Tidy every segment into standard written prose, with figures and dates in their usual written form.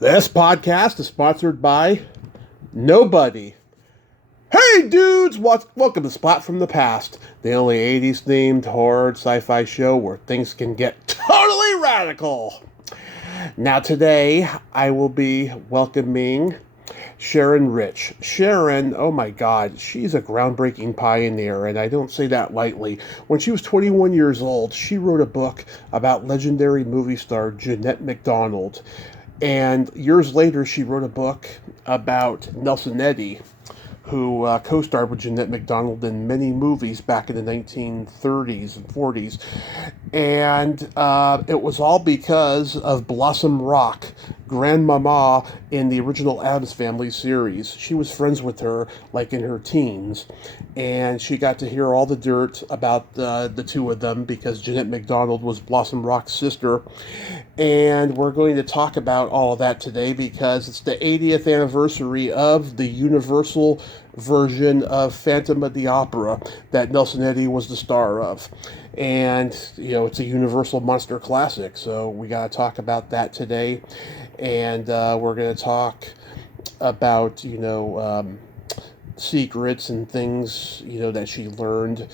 This podcast is sponsored by nobody. Hey dudes, welcome to Splat from the Past, the only 80s themed horror sci-fi show where things can get totally radical. Now today, I will be welcoming Sharon Rich. Sharon, oh my God, she's a groundbreaking pioneer, and I don't say that lightly. When she was 21 years old, she wrote a book about legendary movie star Jeanette MacDonald. And years later, she wrote a book about Nelson Eddy, who co-starred with Jeanette MacDonald in many movies back in the 1930s and 40s. And it was all because of Blossom Rock, Grandmama in the original Addams Family series. She was friends with her, like in her teens. And she got to hear all the dirt about the two of them because Jeanette MacDonald was Blossom Rock's sister. And we're going to talk about all of that today because it's the 80th anniversary of the Universal version of Phantom of the Opera that Nelson Eddy was the star of. And, you know, it's a Universal monster classic, so we got to talk about that today. And we're going to talk about, secrets and things, that she learned,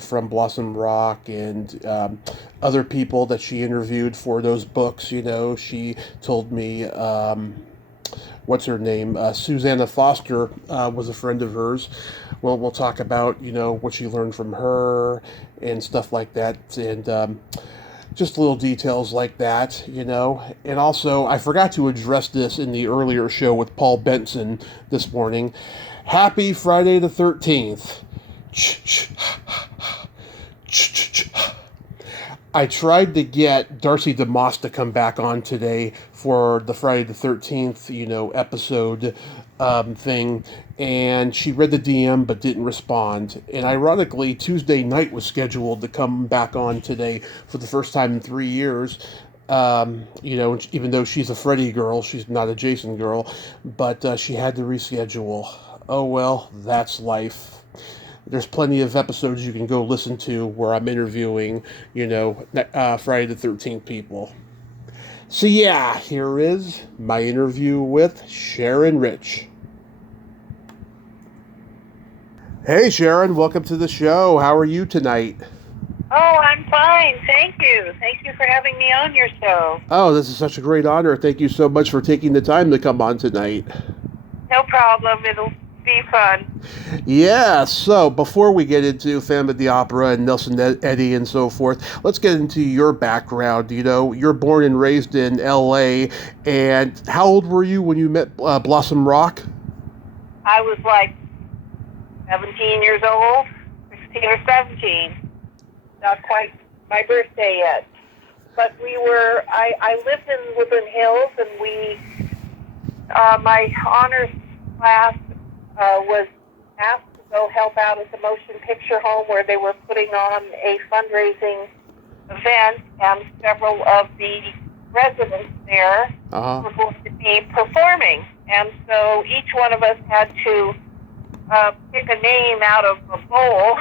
from Blossom Rock and other people that she interviewed for those books. She told me, what's her name? Susanna Foster was a friend of hers. Well, we'll talk about, what she learned from her and stuff like that. And just little details like that, And also, I forgot to address this in the earlier show with Paul Benson this morning. Happy Friday the 13th. I tried to get Darcy DeMoss to come back on today for the Friday the 13th, episode thing, and she read the DM but didn't respond. And ironically, Tuesday night was scheduled to come back on today for the first time in 3 years. Even though she's a Freddy girl, she's not a Jason girl, but she had to reschedule. Oh well, that's life. There's plenty of episodes you can go listen to where I'm interviewing, Friday the 13th people. So yeah, here is my interview with Sharon Rich. Hey Sharon, welcome to the show. How are you tonight? Oh, I'm fine. Thank you. Thank you for having me on your show. Oh, this is such a great honor. Thank you so much for taking the time to come on tonight. No problem. It'll be fun. Yeah, so before we get into Phantom of the Opera and Nelson Eddy and so forth, let's get into your background. You're born and raised in L.A., and how old were you when you met Blossom Rock? I was like 17 years old, 16 or 17. Not quite my birthday yet. But I lived in Woodland Hills, and my honors class was asked to go help out at the motion picture home where they were putting on a fundraising event, and several of the residents there were going to be performing. And so each one of us had to pick a name out of a bowl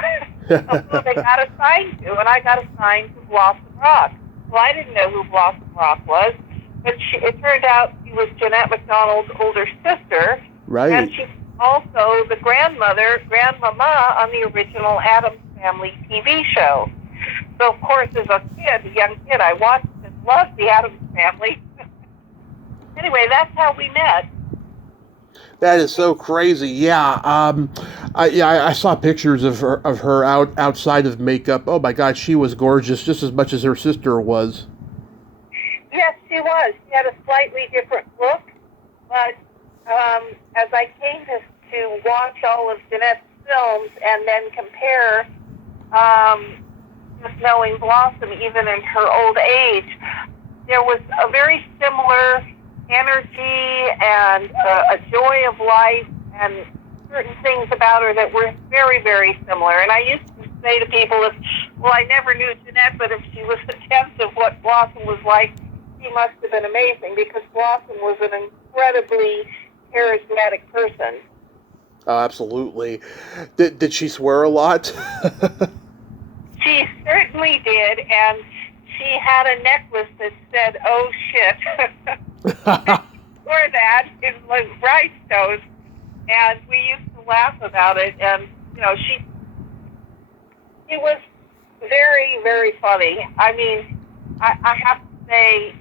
of who they got assigned to, and I got assigned to Blossom Rock. Well, I didn't know who Blossom Rock was, but it turned out she was Jeanette MacDonald's older sister, right? And she's also the grandmama on the original Addams Family TV show. So, of course, as a young kid, I watched and loved the Addams Family. Anyway, that's how we met. That is so crazy. Yeah, I saw pictures of her outside of makeup. Oh my God, she was gorgeous, just as much as her sister was. Yes, she was. She had a slightly different look, but as I came to watch all of Jeanette's films and then compare, just knowing Blossom even in her old age, there was a very similar energy and a joy of life and certain things about her that were very, very similar. And I used to say to people, I never knew Jeanette, but if she was a tenth of what Blossom was like, she must have been amazing, because Blossom was an incredibly charismatic person. Oh, absolutely. Did she swear a lot? She certainly did, and she had a necklace that said, "Oh shit." wore that in like rhinestones, and we used to laugh about it. And she was very, very funny. I mean, I have to say,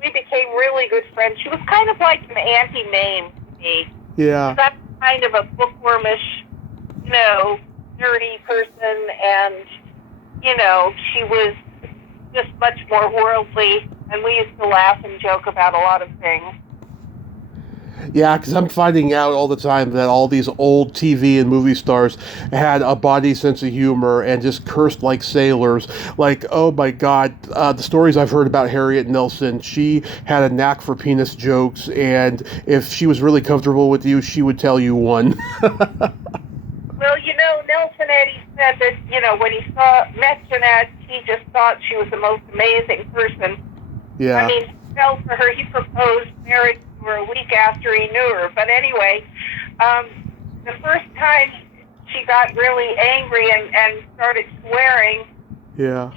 we became really good friends. She was kind of like an Auntie Mame to me. Yeah. That's kind of a bookwormish, nerdy person, and she was just much more worldly, and we used to laugh and joke about a lot of things. Yeah, because I'm finding out all the time that all these old TV and movie stars had a body sense of humor and just cursed like sailors. Like, oh my God, the stories I've heard about Harriet Nelson, she had a knack for penis jokes, and if she was really comfortable with you, she would tell you one. Well, Nelson Eddy said that, when he met Jeanette, he just thought she was the most amazing person. Yeah. I mean, he fell for her. He proposed marriage to her a week after he knew her. But anyway, the first time she got really angry and started swearing, Yeah.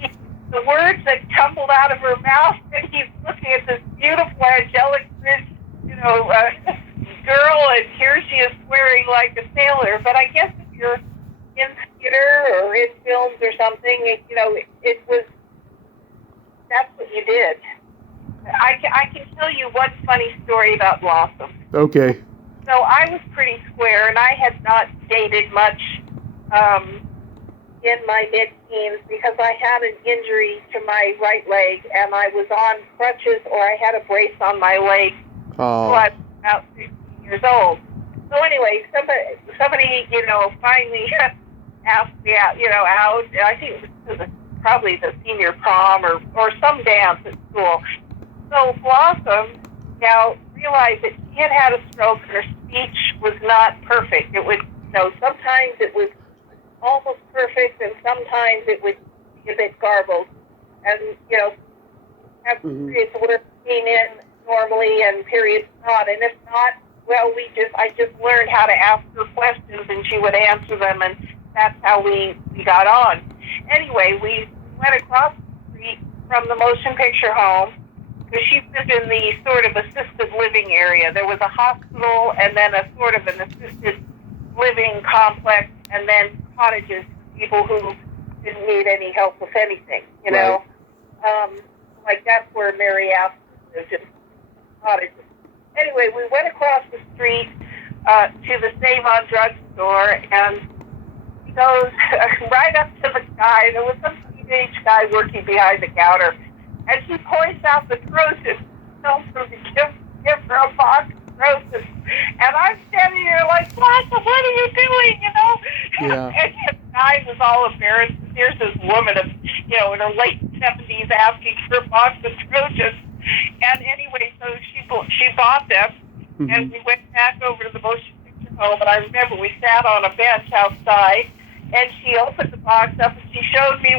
the words that tumbled out of her mouth, and he's looking at this beautiful, angelic, girl, and here she is swearing like a sailor. But I guess if you're in theater or in films or something, that's what you did. I can tell you one funny story about Blossom. Okay. So I was pretty square, and I had not dated much in my mid-teens because I had an injury to my right leg, and I was on crutches, or I had a brace on my leg. Oh. So I was about 16 years old. So anyway, somebody finally asked me out, out. I think it was probably the senior prom or some dance at school. So Blossom now realized that she had had a stroke and her speech was not perfect. It would, sometimes it was almost perfect and sometimes it would be a bit garbled. And, have periods where it came in normally and periods not. And if not, well, I just learned how to ask her questions and she would answer them, and that's how we got on. Anyway, we went across the street from the motion picture home, because she lived in the sort of assisted living area. There was a hospital and then a sort of an assisted living complex and then cottages for people who didn't need any help with anything, Right. Like that's where Mary Astor lived, in cottages. Anyway, we went across the street to the Save on Drugs store, and he goes right up to the guy. There was some teenage guy working behind the counter, and he points out the Trojans, tells him to give her a box of Trojans. And I'm standing there like, what are you doing, Yeah. And the guy was all embarrassed. Here's this woman of, in her late 70s asking for a box of Trojans. And anyway, so she bought them, and we went back over to the motion picture home, and I remember we sat on a bench outside, and she opened the box up, and she showed me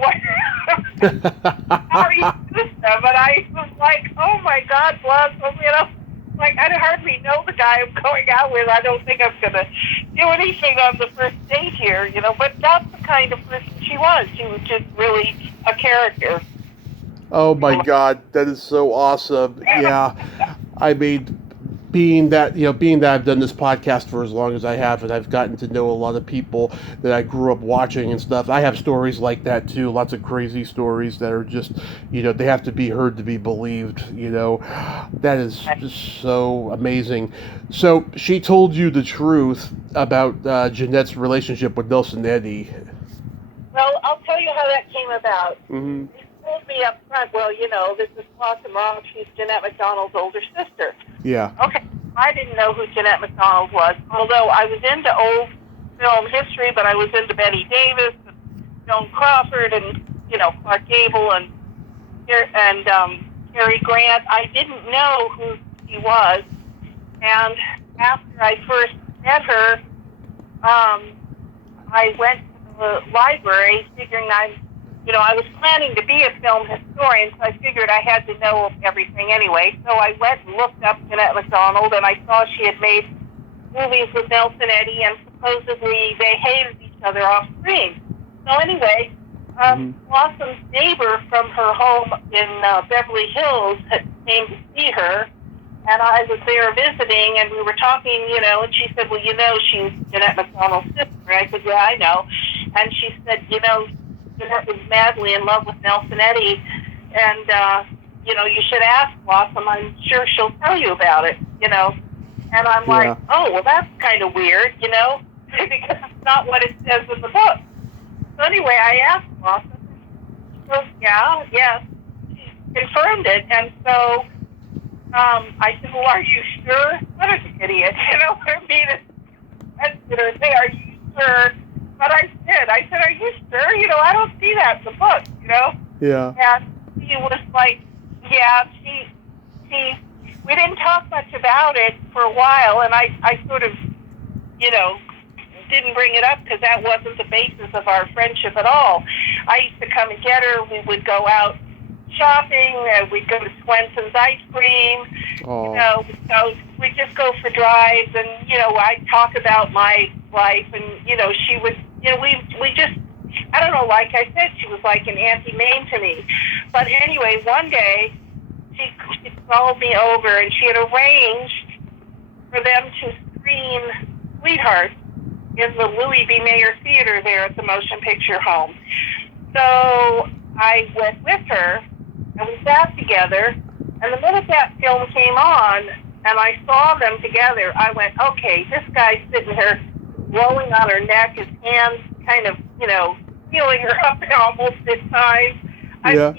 how he used them, and I was like, oh my God, Blossom, like I hardly know the guy I'm going out with. I don't think I'm going to do anything on the first date here, but that's the kind of person she was. She was just really a character. Oh my God, that is so awesome. Yeah. I mean, being that I've done this podcast for as long as I have, and I've gotten to know a lot of people that I grew up watching and stuff, I have stories like that too. Lots of crazy stories that are just, they have to be heard to be believed. That is just so amazing. So she told you the truth about Jeanette's relationship with Nelson Eddy. Well, I'll tell you how that came about. Mm-hmm. He told me up front, well, this is Blossom Mom. She's Jeanette MacDonald's older sister. Yeah. Okay. I didn't know who Jeanette MacDonald was, although I was into old film history, but I was into Betty Davis and Joan Crawford and, Clark Gable and Cary Grant. I didn't know who he was. And after I first met her, I went to the library figuring I was planning to be a film historian, so I figured I had to know everything anyway. So I went and looked up Jeanette MacDonald, and I saw she had made movies with Nelson Eddy, and supposedly they hated each other off screen. So anyway, Blossom's neighbor from her home in Beverly Hills came to see her, and I was there visiting, and we were talking, and she said, well, she's Jeanette McDonald's sister. I said, yeah, I know. And she said, Jeanette was madly in love with Nelson Eddy, and, you should ask Blossom. I'm sure she'll tell you about it, And I'm like, oh, well, that's kind of weird, because it's not what it says in the book. So anyway, I asked Blossom. She goes, yes. She confirmed it, and so I said, well, are you sure? What an idiot, what I mean? It's, say, are you sure? But I said, are you sure? I don't see that in the book, Yeah. And she was like, yeah, we didn't talk much about it for a while, and I sort of, didn't bring it up because that wasn't the basis of our friendship at all. I used to come and get her. We would go out shopping. We'd go to Swenson's ice cream. Oh. So we'd just go for drives, and I'd talk about my life, and she would, we just, I don't know. Like I said, she was like an Auntie Mame to me. But anyway, one day she called me over, and she had arranged for them to screen Sweetheart in the Louis B. Mayer Theater there at the Motion Picture Home. So I went with her, and we sat together, and the minute that film came on, and I saw them together, I went, okay, this guy's sitting here rolling on her neck, his hands kind of, feeling her up almost at times. Yeah.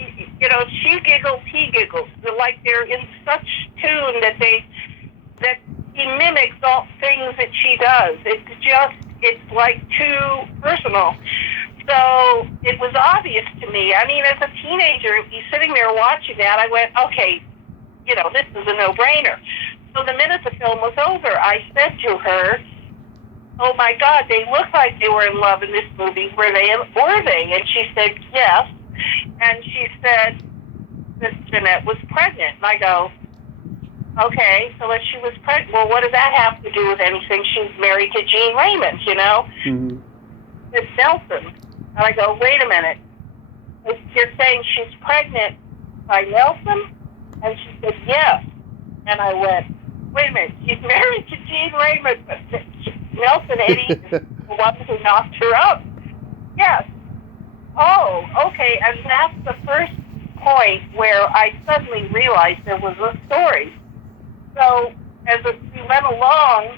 She giggles, he giggles. They're like they're in such tune that he mimics all things that she does. It's like too personal. So it was obvious to me. I mean, as a teenager, sitting there watching that, I went, okay, this is a no-brainer. So the minute the film was over, I said to her, oh my God, they look like they were in love in this movie. Were they? And she said, yes. And she said that Jeanette was pregnant. And I go, okay, so if she was pregnant, well, what does that have to do with anything? She's married to Gene Raymond, Mm-hmm. It's Nelson. And I go, wait a minute. You're saying she's pregnant by Nelson? And she said, yes. And I went, wait a minute, she's married to Gene Raymond, but Nelson Eddy is the one who knocked her up. Yes. Oh, okay. And that's the first point where I suddenly realized there was a story. So as we went along,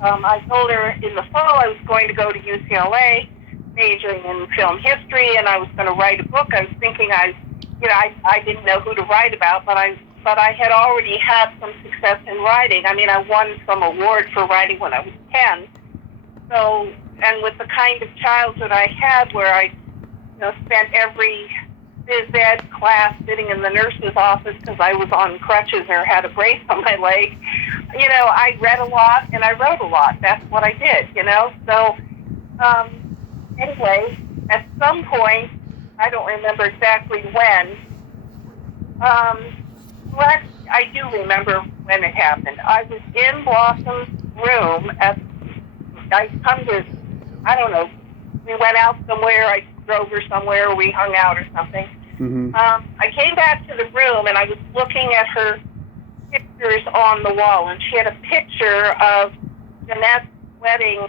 I told her in the fall I was going to go to UCLA, majoring in film history, and I was going to write a book. I was thinking I didn't know who to write about, but I had already had some success in writing. I mean, I won some award for writing when I was 10. So, and with the kind of childhood I had where I, spent every phys ed class sitting in the nurse's office because I was on crutches or had a brace on my leg, I read a lot and I wrote a lot. That's what I did, So, anyway, at some point, I don't remember exactly when, I do remember when it happened. I was in Blossom's room we went out somewhere, I drove her somewhere, or we hung out or something. Mm-hmm. I came back to the room, and I was looking at her pictures on the wall, and she had a picture of Jeanette's wedding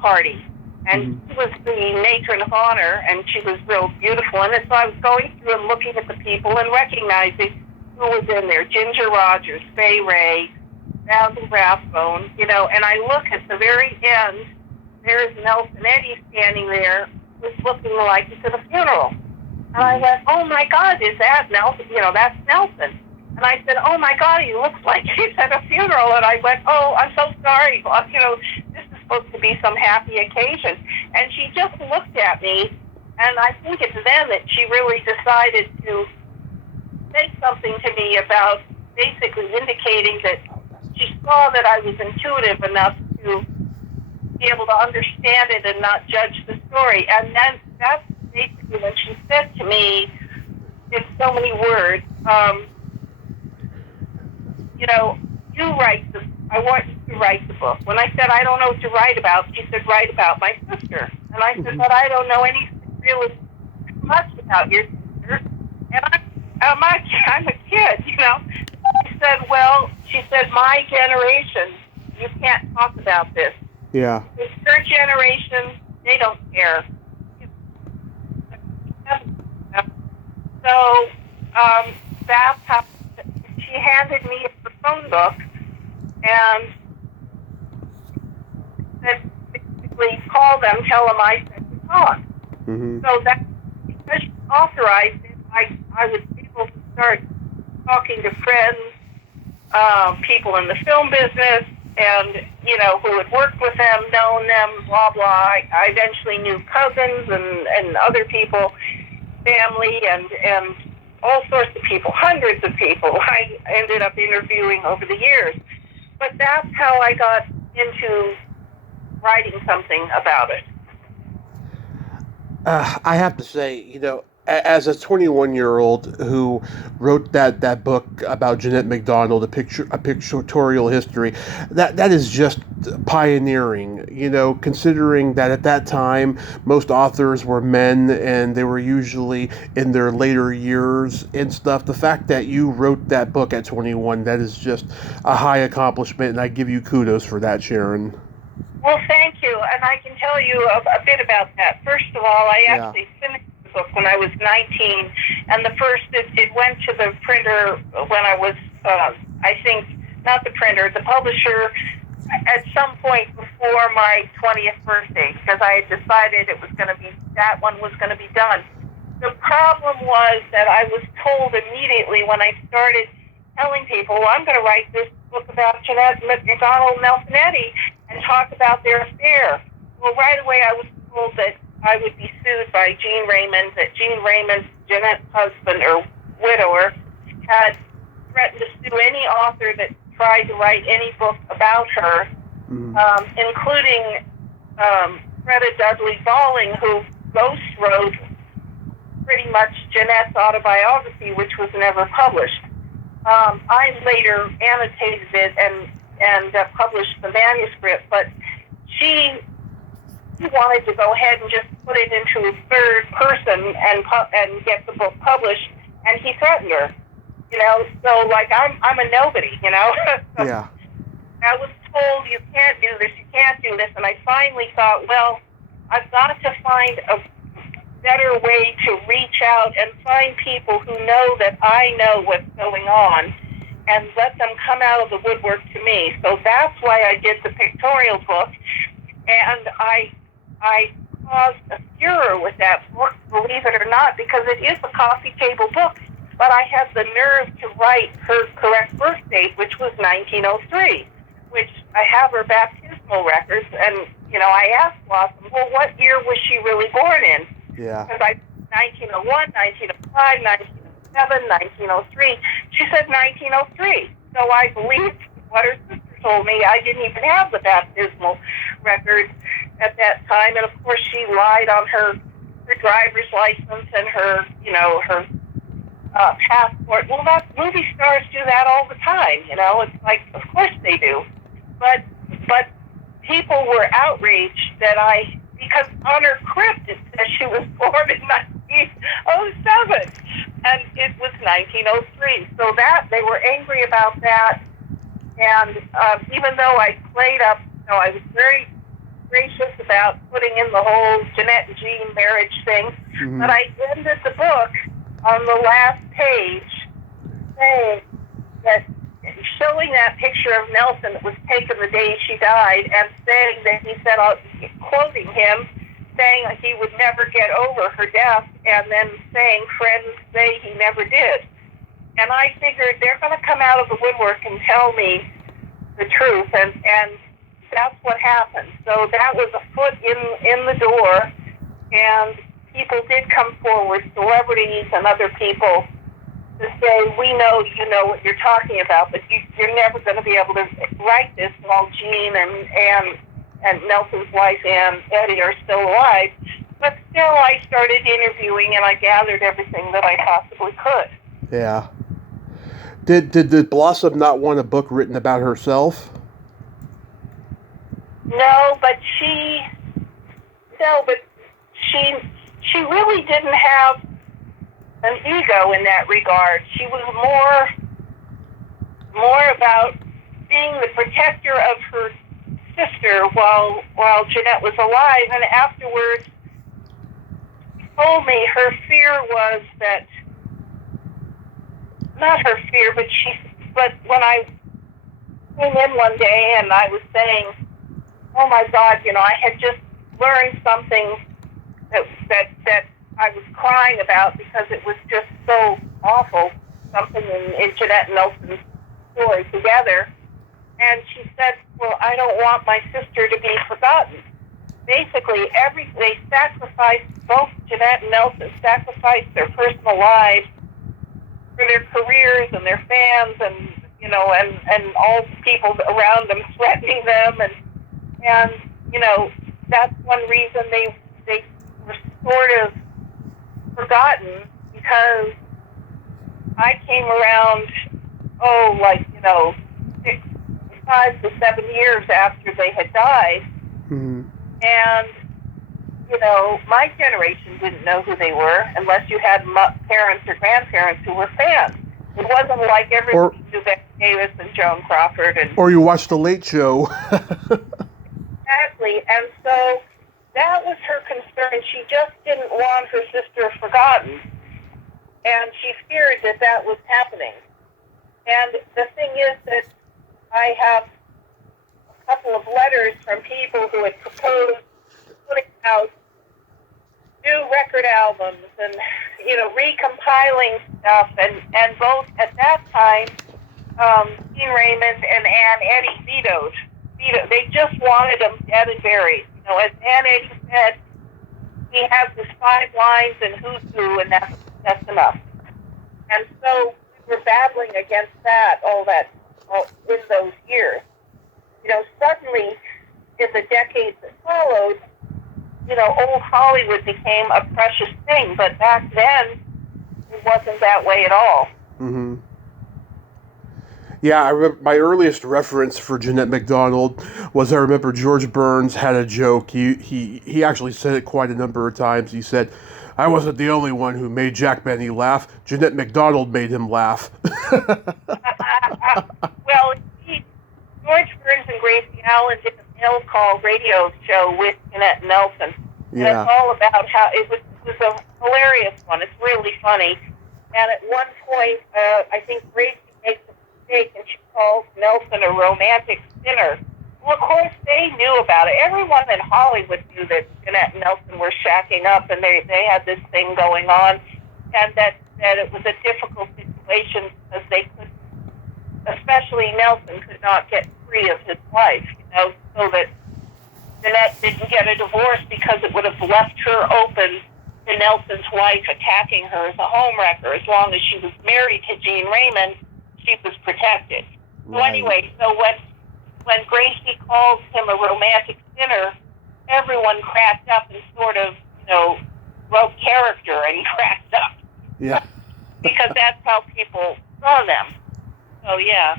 party. And she was the matron of honor, and she was real beautiful. And so I was going through and looking at the people and recognizing who was in there. Ginger Rogers, Fay Ray, Basil Rathbone, and I look at the very end, there's Nelson Eddy standing there, was looking like he's at a funeral. And I went, oh my God, is that Nelson? That's Nelson. And I said, oh my God, he looks like he's at a funeral. And I went, oh, I'm so sorry, boss. This is supposed to be some happy occasion. And she just looked at me, and I think it's then that she really decided to say something to me about basically indicating that she saw that I was intuitive enough to be able to understand it and not judge the story. And then that's basically when she said to me in so many words, I want you to write the book. When I said, I don't know what to write about, she said, write about my sister. And I said, but I don't know anything really much about your sister. And I'm a kid, So said, well, she said, my generation, you can't talk about this. Yeah. It's your generation, they don't care. So that's how she handed me her phone book and said, basically, call them, tell them I said to talk. Mm-hmm. So that because she authorized it, I was able to start talking to friends, people in the film business, and, who had worked with them, known them, blah, blah. I eventually knew cousins and other people, family, and all sorts of people, hundreds of people I ended up interviewing over the years. But that's how I got into writing something about it. I have to say, as a 21-year-old who wrote that book about Jeanette MacDonald, a pictorial history, that is just pioneering. Considering that at that time most authors were men and they were usually in their later years and stuff. The fact that you wrote that book at 21, that is just a high accomplishment, and I give you kudos for that, Sharon. Well, thank you, and I can tell you a bit about that. First of all, I actually finished the book when I was 19, and it went to the printer when I was, I think, not the printer, the publisher, at some point before my 20th birthday, because I had decided that one was going to be done. The problem was that I was told immediately when I started telling people, well, I'm going to write this book about Jeanette MacDonald and Nelson Eddy and talk about their affair. Well, right away I was told that I would be sued by Jean Raymond, that Jean Raymond, Jeanette's husband or widower, had threatened to sue any author that tried to write any book about her, including Greta Dudley Balling, who ghost wrote pretty much Jeanette's autobiography, which was never published. I later annotated it and published the manuscript, but she wanted to go ahead and just put it into a third person and get the book published, and he threatened her. So like I'm a nobody, So Yeah. I was told you can't do this, and I finally thought, well, I've got to find a better way to reach out and find people who know that I know what's going on and let them come out of the woodwork to me. So that's why I did the pictorial book, and I caused a furor with that book, believe it or not, because it is a coffee table book, but I had the nerve to write her correct birth date, which was 1903, which I have her baptismal records, and, I asked Blossom, well, what year was she really born in? Yeah. Because I 1901, 1905, 1907, 1903. She said 1903. So I believed what her sister told me. I didn't even have the baptismal record at that time. And of course she lied on her driver's license and her passport. Well, movie stars do that all the time. It's like, of course they do. But people were outraged that because on her crypt it says she was born in 1907, and it was 1903. So that they were angry about that, and even though I played up, I was very gracious about putting in the whole Jeanette and Jean marriage thing, but I ended the book on the last page saying that, showing that picture of Nelson that was taken the day she died, and saying that he said, quoting him, saying he would never get over her death, and then saying friends say he never did. And I figured they're going to come out of the woodwork and tell me the truth, and that's what happened. So that was a foot in the door, and people did come forward, celebrities and other people, to say, we know you know what you're talking about, but you're never going to be able to write this while Jean and Nelson's wife and Eddy are still alive. But still, I started interviewing, and I gathered everything that I possibly could. Yeah. Did Blossom not want a book written about herself? No, but she really didn't have an ego in that regard. She was more more about being the protector of her sister while Jeanette was alive, and afterwards she told me her fear was that, not her fear, but when I came in one day and I was saying, oh my God, I had just learned something that I was crying about because it was just so awful, something in Jeanette and Nelson's story together. And she said, well, I don't want my sister to be forgotten. Basically, they sacrificed, both Jeanette and Nelson sacrificed their personal lives for their careers and their fans and, and all the people around them threatening them. And that's one reason they were sort of forgotten, because I came around, 5 to 7 years after they had died. Mm-hmm. And, my generation didn't know who they were unless you had parents or grandparents who were fans. It wasn't like everybody knew Betty Davis and Joan Crawford. Or you watched The Late Show. Exactly. And so that was her concern. She just didn't want her sister forgotten. And she feared that was happening. And the thing is that I have a couple of letters from people who had proposed putting out new record albums and, recompiling stuff. And both at that time, Gene Raymond and Eddy vetoed. They just wanted them dead and buried. As Eddy said, he has his 5 lines and who's who, and that's enough. And so we were battling against that all in those years. Suddenly, in the decades that followed, old Hollywood became a precious thing, but back then, it wasn't that way at all. Mm-hmm. Yeah, I remember my earliest reference for Jeanette MacDonald was, I remember George Burns had a joke. He actually said it quite a number of times. He said, I wasn't the only one who made Jack Benny laugh. Jeanette MacDonald made him laugh. Well, George Burns and Gracie Allen did a mail call radio show with Jeanette Nelson. And Yeah. it's all about how it was a hilarious one. It's really funny. And at one point, I think Gracie makes a mistake and she calls Nelson a romantic sinner. Well, of course, they knew about it. Everyone in Hollywood knew that Jeanette and Nelson were shacking up, and they had this thing going on, and that it was a difficult situation because they could, especially Nelson, could not get free of his wife, so that Jeanette didn't get a divorce because it would have left her open to Nelson's wife attacking her as a homewrecker. As long as she was married to Gene Raymond, she was protected. So anyway, when Gracie calls him a romantic sinner, everyone cracked up and sort of, wrote character and cracked up. Yeah. Because that's how people saw them. So, yeah.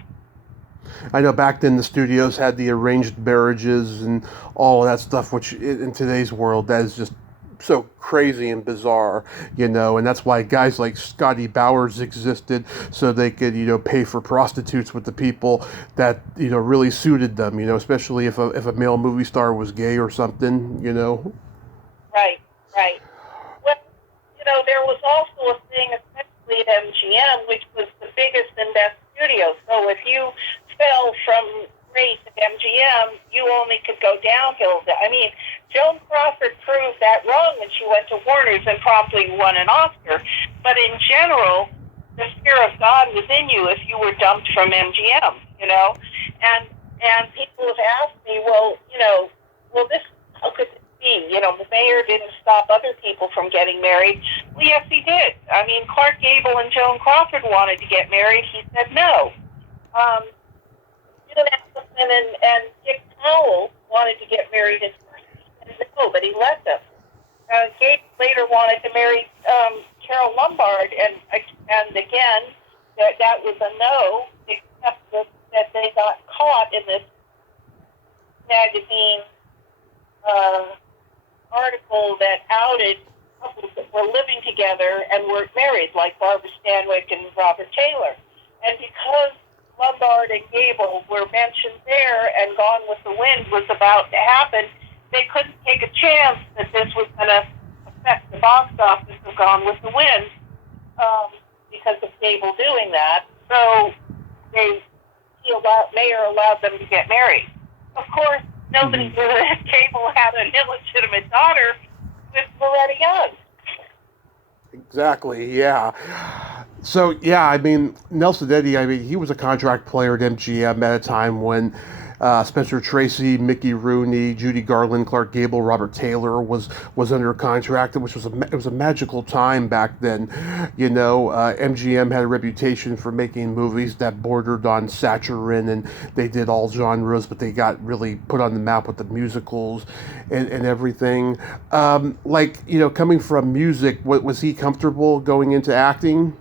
I know back then the studios had the arranged marriages and all of that stuff, which in today's world, that is just so crazy and bizarre, and that's why guys like Scotty Bowers existed, so they could, pay for prostitutes with the people that, really suited them, especially if a male movie star was gay or something, Right. Well, there was also a thing, especially at MGM, which was the biggest and best studio. So if you fell from grace at MGM, you only could go downhill. I mean, Joan Crawford proved that wrong when she went to Warner's and promptly won an Oscar. But in general, the fear of God was in you if you were dumped from MGM, And people have asked me, this, how could this be? The mayor didn't stop other people from getting married. Well, yes, he did. I mean, Clark Gable and Joan Crawford wanted to get married. He said no. Jim Allison and Dick Powell wanted to get married at first. He said no, but he let them. Gabe later wanted to marry Carol Lombard, and again, that was a no, except that they got caught in this magazine article that outed couples that were living together and weren't married, like Barbara Stanwyck and Robert Taylor. And because Lombard and Gable were mentioned there, and Gone with the Wind was about to happen, they couldn't take a chance that this was going to affect the box office of Gone with the Wind because of Gable doing that. So Mayer allowed them to get married. Of course, nobody knew that Gable had an illegitimate daughter with Loretta Young. Exactly, yeah. So, yeah, I mean, Nelson Eddy, I mean, he was a contract player at MGM at a time when Spencer Tracy, Mickey Rooney, Judy Garland, Clark Gable, Robert Taylor was under contract, which was it was a magical time back then. You know, MGM had a reputation for making movies that bordered on saccharine, and they did all genres, but they got really put on the map with the musicals and everything. Like, you know, coming from music, was he comfortable going into acting?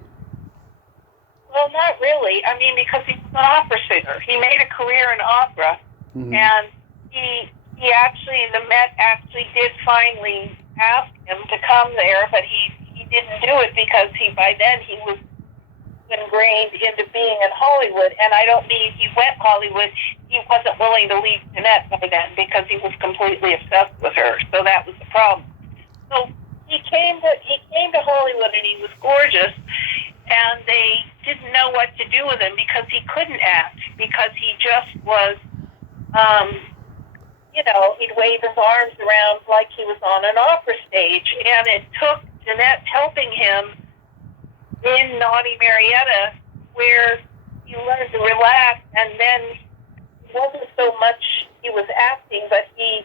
Well, not really. I mean, because he was an opera singer. He made a career in opera, and he actually, the Met actually did finally ask him to come there, but he didn't do it because by then he was ingrained into being in Hollywood. And I don't mean he went Hollywood. He wasn't willing to leave Jeanette by then because he was completely obsessed with her. So that was the problem. So he came to Hollywood, and he was gorgeous. And they didn't know what to do with him because he couldn't act, because he just was, you know, he'd wave his arms around like he was on an opera stage. And it took Jeanette helping him in Naughty Marietta, where he learned to relax, and then it wasn't so much he was acting, but he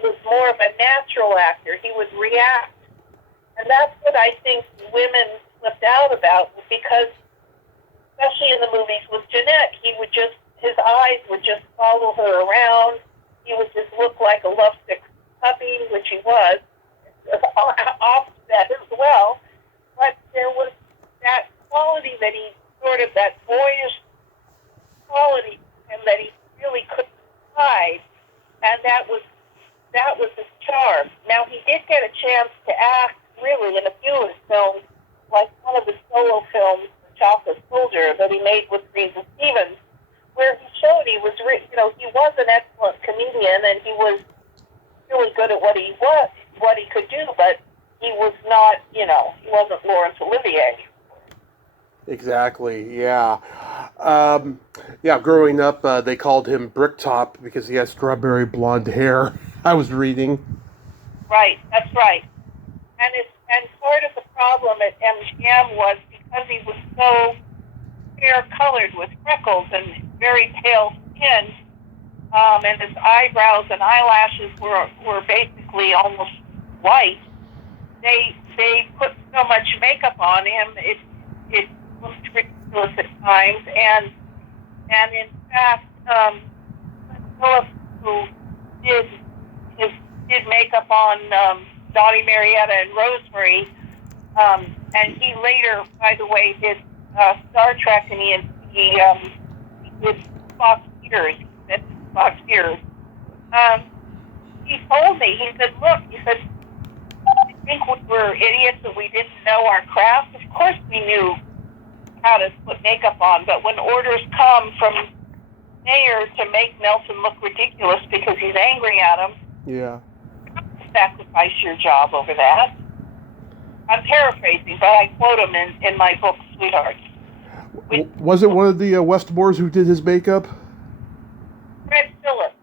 was more of a natural actor. He would react. And that's what I think women flipped out about, because especially in the movies with Jeanette, his eyes would just follow her around. He would just look like a lovesick puppy, which he was, offset as well. But there was that quality that that boyish quality, and that he really couldn't hide, and that was his charm. Now, he did get a chance to act really in a few of his films, like one of his solo films, The Chocolate Soldier, that he made with Rita Stevens, where he showed he was an excellent comedian, and he was really good at what he could do, but he was not, he wasn't Laurence Olivier. Exactly, yeah. Yeah, growing up, they called him Bricktop because he had strawberry blonde hair, I was reading. Right, that's right. And part of the problem at MGM was because he was so fair-colored with freckles and very pale skin, and his eyebrows and eyelashes were basically almost white. They put so much makeup on him, it looked ridiculous at times. And in fact, Phillips, who did makeup on Naughty Marietta and Rosemary, and he later, by the way, did Star Trek, and he did Fox Years. He told me, he said, look, I think we were idiots that we didn't know our craft. Of course we knew how to put makeup on, but when orders come from Mayer to make Nelson look ridiculous because he's angry at him, yeah, sacrifice your job over that. I'm paraphrasing, but I quote him in my book, Sweetheart. Was it one of the Westmores who did his makeup? Fred Phillips.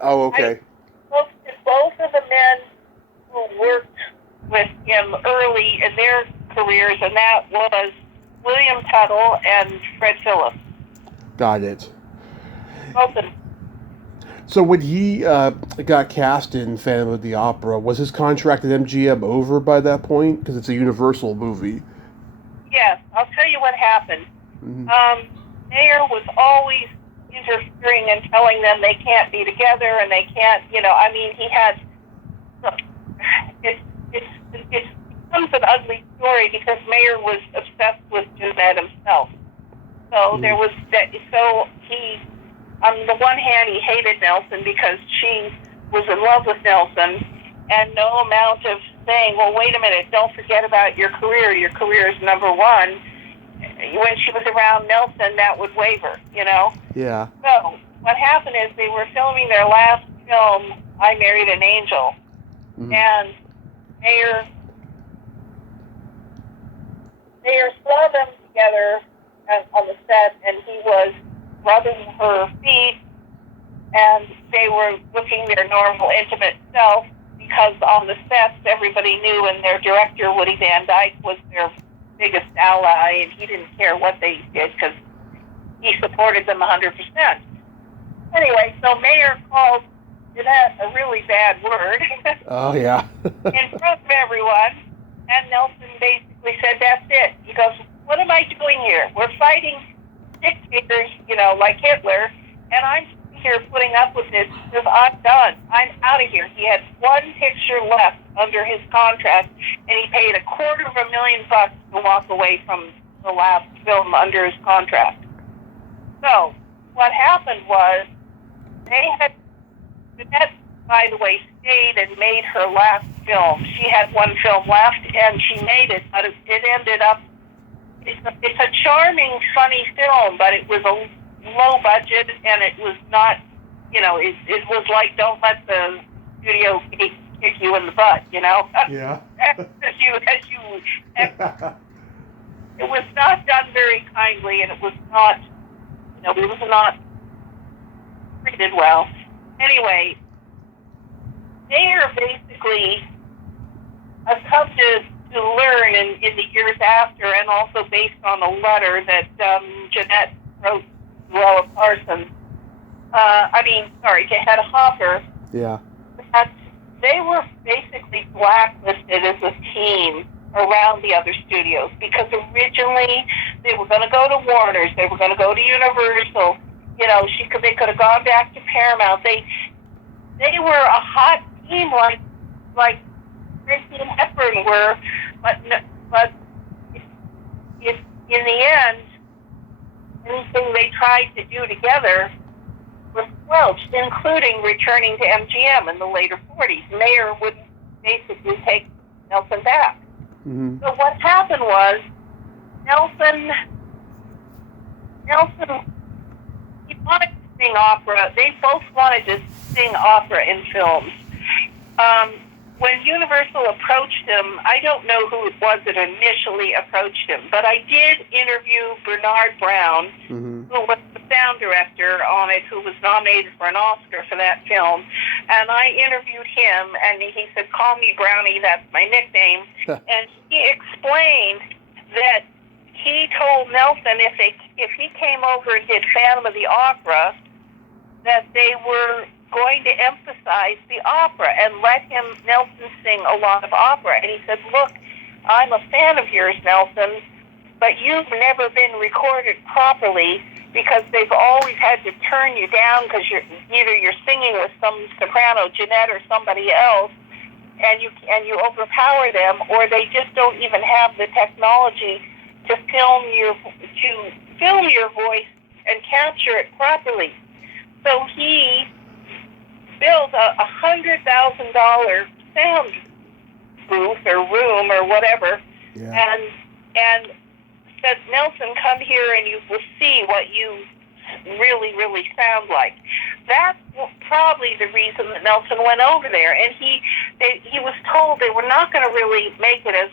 Oh, okay. I spoke to both of the men who worked with him early in their careers, and that was William Tuttle and Fred Phillips. Got it. Both of them. So when he got cast in Phantom of the Opera, was his contract at MGM over by that point? Because it's a Universal movie. Yes, I'll tell you what happened. Mm-hmm. Mayer was always interfering and telling them they can't be together and they can't, he had, it becomes an ugly story because Mayer was obsessed with Jeanette himself. So there was that, so he, on the one hand, he hated Nelson because she was in love with Nelson, and no amount of saying, well, wait a minute, don't forget about your career is number one. when she was around Nelson, that would waver, you know? Yeah. So what happened is they were filming their last film, I Married an Angel, and Mayer saw them together on the set, and he was rubbing her feet, and they were looking their normal, intimate self, because on the sets, everybody knew, and their director, Woody Van Dyke, was their biggest ally, and he didn't care what they did, because he supported them 100%. Anyway, so Mayer called Jeanette a really bad word Oh, yeah. in front of everyone, and Nelson basically said, that's it. He goes, what am I doing here? We're fighting dictators, you know, like Hitler, and I'm here putting up with this because I'm done. I'm out of here. He had one picture left under his contract, and he paid $250,000 to walk away from the last film under his contract. So what happened was Jeanette, by the way, stayed and made her last film. She had one film left, and she made it, but it ended up, it's a charming, funny film, but it was a low budget, and it was not, you know, it was like, don't let the studio kick you in the butt, you know? Yeah. It was not done very kindly, and it was not, you know, it was not treated well. Anyway, Mayer basically has come to learn in the years after, and also based on a letter that Jeanette wrote to Lola Parsons, to Hedda Hopper, Yeah. that they were basically blacklisted as a team around the other studios, because originally they were going to go to Warner's, they were going to go to Universal, you know, they could have gone back to Paramount. They were a hot team like Tracy and Hepburn were, but in the end, anything they tried to do together was squelched, including returning to MGM in the later 40s. Mayer would basically take Nelson back. Mm-hmm. So what happened was, Nelson, he wanted to sing opera. They both wanted to sing opera in films. When Universal approached him, I don't know who it was that initially approached him, but I did interview Bernard Brown, Mm-hmm. who was the sound director on it, who was nominated for an Oscar for that film, and I interviewed him, and he said, call me Brownie, that's my nickname, and he explained that he told Nelson if he came over and did Phantom of the Opera, that they were going to emphasize the opera and let Nelson sing a lot of opera. And he said, look, I'm a fan of yours, Nelson, but you've never been recorded properly, because they've always had to turn you down because you're singing with some soprano, Jeanette or somebody else, and you overpower them, or they just don't even have the technology to film your voice and capture it properly. So he built a $100,000 sound booth or room or whatever, Yeah. and said, Nelson, come here and you will see what you really, really sound like. That's probably the reason that Nelson went over there. And he was told they were not going to really make it as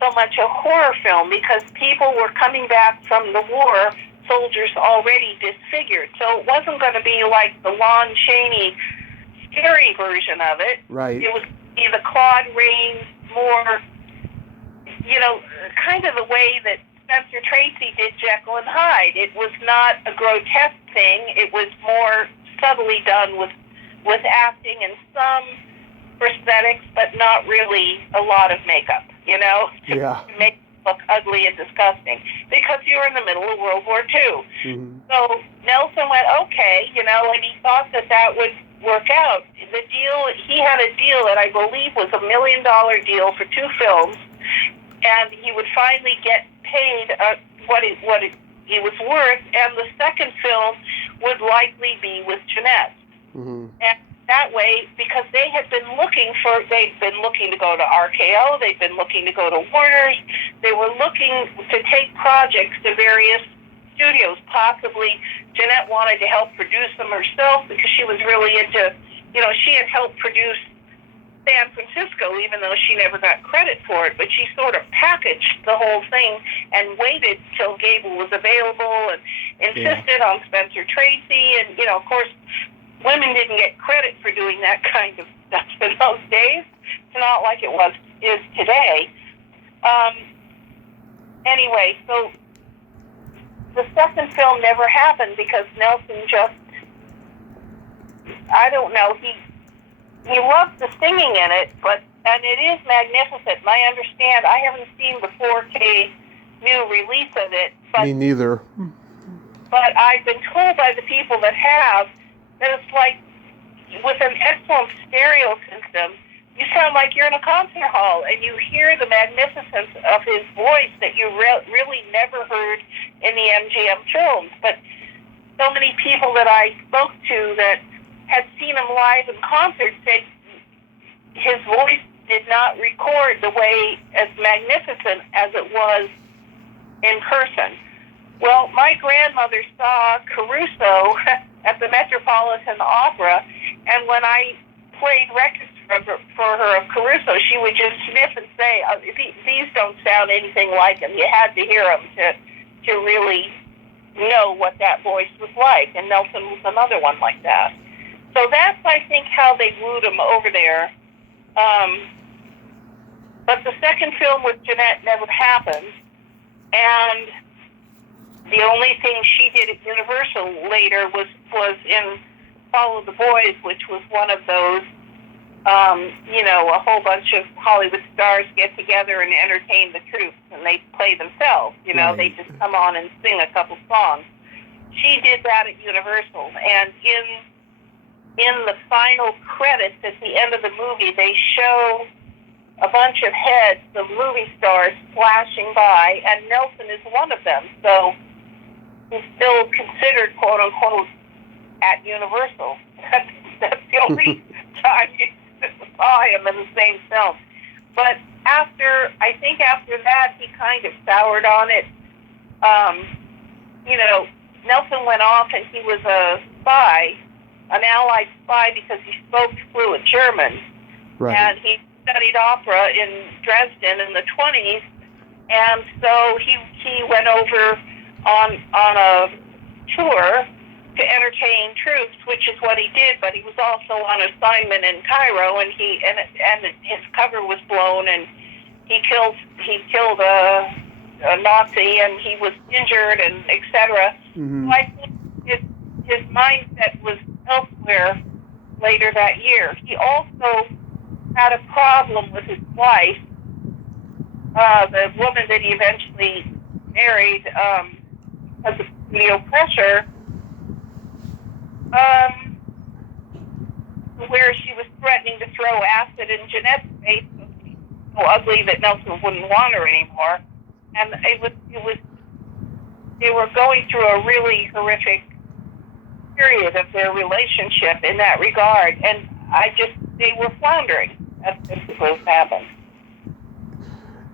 so much a horror film, because people were coming back from the war, soldiers already disfigured. So it wasn't going to be like the Lon Chaney scary version of it. Right. It was the Claude Rains, more, you know, kind of the way that Spencer Tracy did Jekyll and Hyde. It was not a grotesque thing. It was more subtly done with acting and some prosthetics, but not really a lot of makeup, you know, Yeah. to make it look ugly and disgusting, because you were in the middle of World War II. Mm-hmm. So Nelson went, okay, you know, and he thought that would work out. The deal, he had a deal that I believe was $1 million deal for 2 films, and he would finally get paid what he was worth, and the second film would likely be with Jeanette. Mm-hmm. And that way, because they'd been looking to go to RKO, they'd been looking to go to Warner's, they were looking to take projects to various studios. Possibly Jeanette wanted to help produce them herself because she was really into, she had helped produce San Francisco, even though she never got credit for it, but she sort of packaged the whole thing and waited till Gable was available and insisted on Spencer Tracy. And, of course, women didn't get credit for doing that kind of stuff in those days. It's not like is today. Anyway, so the second film never happened because Nelson just, I don't know, he loved the singing in it, and it is magnificent. And I understand, I haven't seen the 4K new release of it. Me neither. But I've been told by the people that have, that it's like, with an excellent stereo system, you sound like you're in a concert hall, and you hear the magnificence of his voice that you really never heard in the MGM films. But so many people that I spoke to that had seen him live in concert said his voice did not record the way as magnificent as it was in person. Well, my grandmother saw Caruso at the Metropolitan Opera, and when I played records for her of Caruso, she would just sniff and say, these don't sound anything like him. You had to hear him to really know what that voice was like, and Nelson was another one like that. So that's, I think, how they wooed him over there. But the second film with Jeanette never happened, and the only thing she did at Universal later was in Follow the Boys, which was one of those, a whole bunch of Hollywood stars get together and entertain the troops, and they play themselves. Right. They just come on and sing a couple songs. She did that at Universal, and in the final credits at the end of the movie, they show a bunch of heads of movie stars flashing by, and Nelson is one of them. So he's still considered, quote unquote, at Universal. That's the only time you saw him in the same film. But after that, he kind of soured on it. Nelson went off and he was a spy, an Allied spy, because he spoke fluent German. Right. And he studied opera in Dresden in the 1920s, and so he went over on a tour to entertain troops, which is what he did. But he was also on assignment in Cairo, and his cover was blown, and he killed a Nazi, and he was injured, and etc. Mm-hmm. So I think his mindset was elsewhere later that year. He also had a problem with his wife, the woman that he eventually married, because of studio pressure, where she was threatening to throw acid in Jeanette's face, so ugly that Nelson wouldn't want her anymore. And they were going through a really horrific period of their relationship in that regard, and they were floundering. That's basically what happened.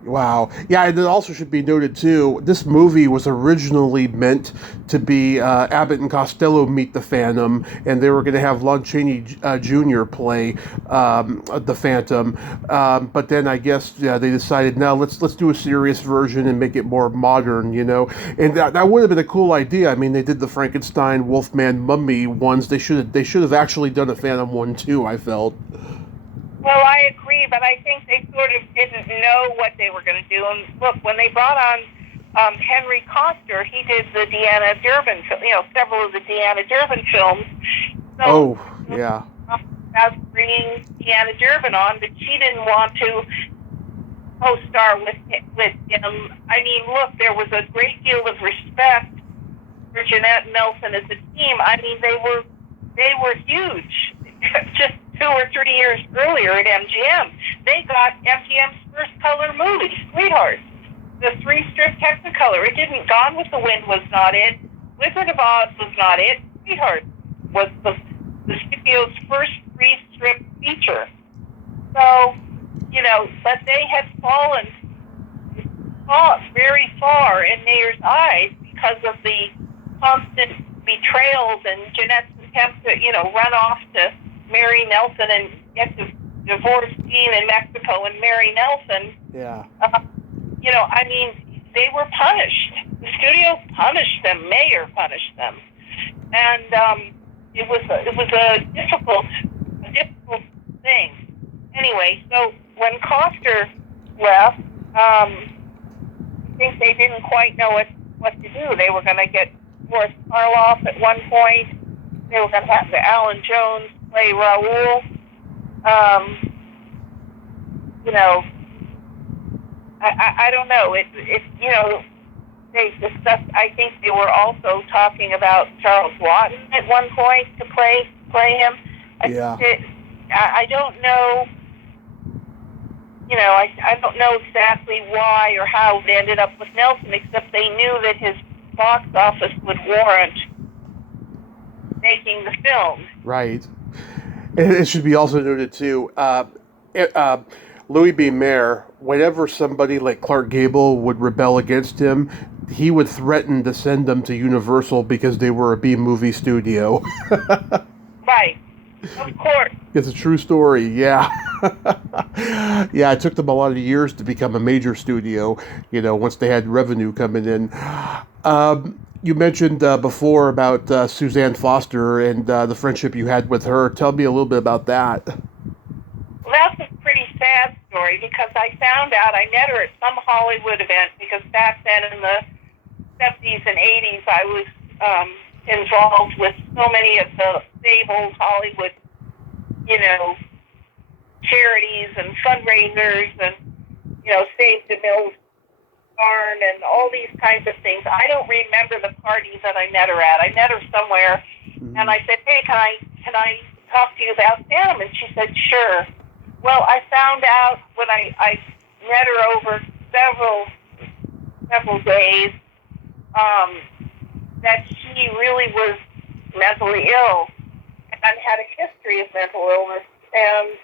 Wow. Yeah, and it also should be noted, too, this movie was originally meant to be Abbott and Costello Meet the Phantom, and they were going to have Lon Chaney Jr. play the Phantom. But then I guess they decided, no, let's do a serious version and make it more modern, And that would have been a cool idea. I mean, they did the Frankenstein, Wolfman, Mummy ones. They should have actually done a Phantom one, too, I felt. Well, I agree, but I think they sort of didn't know what they were going to do. And look, when they brought on Henry Coster, he did the Deanna Durbin, several of the Deanna Durbin films. So, yeah. As bringing Deanna Durbin on, but she didn't want to co-star with him. I mean, look, there was a great deal of respect for Jeanette and Nelson as a team. I mean, they were huge. Just 2 or 3 years earlier at MGM, they got MGM's first color movie, Sweetheart, the 3-strip Technicolor. It didn't. Gone with the Wind was not it. Wizard of Oz was not it. Sweetheart was the studio's first 3-strip feature. So, but they had fallen very far in Mayer's eyes because of the constant betrayals and Jeanette's attempt to, run off to marry Nelson and get to divorce Dean in Mexico and marry Nelson. Yeah. They were punished. The studio punished them. Mayer punished them, and it was a difficult thing. Anyway, so when Coster left, I think they didn't quite know what to do. They were going to get Boris Karloff at one point. They were going to have Alan Jones play Raoul. I don't know. They discussed. I think they were also talking about Charles Lawton at one point to play him. Yeah. I don't know. I don't know exactly why or how it ended up with Nelson, except they knew that his box office would warrant making the film. Right. And it should be also noted, too, Louis B. Mayer, whenever somebody like Clark Gable would rebel against him, he would threaten to send them to Universal because they were a B-movie studio. Right. Of course. It's a true story, yeah. Yeah, it took them a lot of years to become a major studio, once they had revenue coming in. You mentioned before about Suzanne Foster and the friendship you had with her. Tell me a little bit about that. Well, that's a pretty sad story because I found out I met her at some Hollywood event because back then in the 70s and 80s I was involved with so many of the stable Hollywood, charities and fundraisers and, Save the Mills Barn and all these kinds of things. I don't remember the party that I met her at. I met her somewhere, and I said, "Hey, can I talk to you about Phantom?" And she said, "Sure." Well, I found out when I met her over several days that she really was mentally ill and had a history of mental illness, and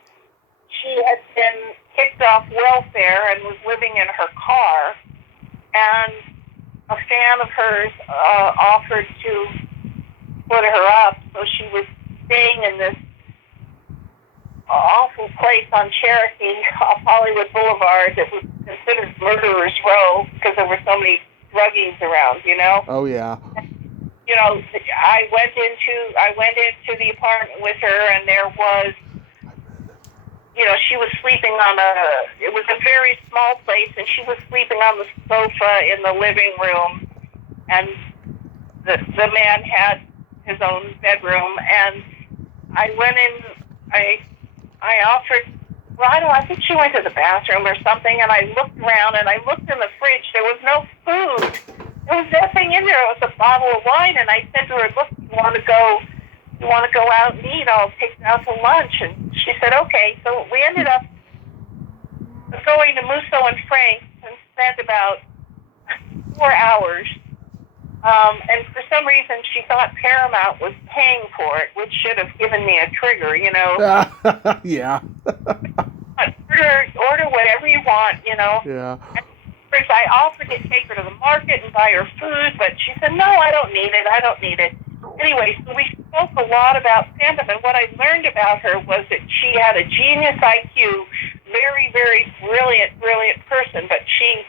she had been kicked off welfare and was living in her car, and a fan of hers offered to put her up, so she was staying in this awful place on Cherokee off Hollywood Boulevard that was considered Murderer's Row because there were so many druggies around, Oh, yeah. I went into the apartment with her, and there was, she was sleeping it was a very small place, and she was sleeping on the sofa in the living room, and the man had his own bedroom, and I went in, I offered, I think she went to the bathroom or something, and I looked around, and I looked in the fridge, there was no food. There was nothing in there. It was a bottle of wine, and I said to her, "Look, you want to go out and eat? I'll take you out to lunch." And she said, "Okay." So we ended up going to Musso and Frank's and spent about 4 hours. And for some reason, she thought Paramount was paying for it, which should have given me a trigger, Yeah. Order whatever you want, Yeah. First, I offered to take her to the market and buy her food, but she said, "No, I don't need it. Anyway, so we spoke a lot about Phantom, and what I learned about her was that she had a genius IQ, very, very brilliant person, but she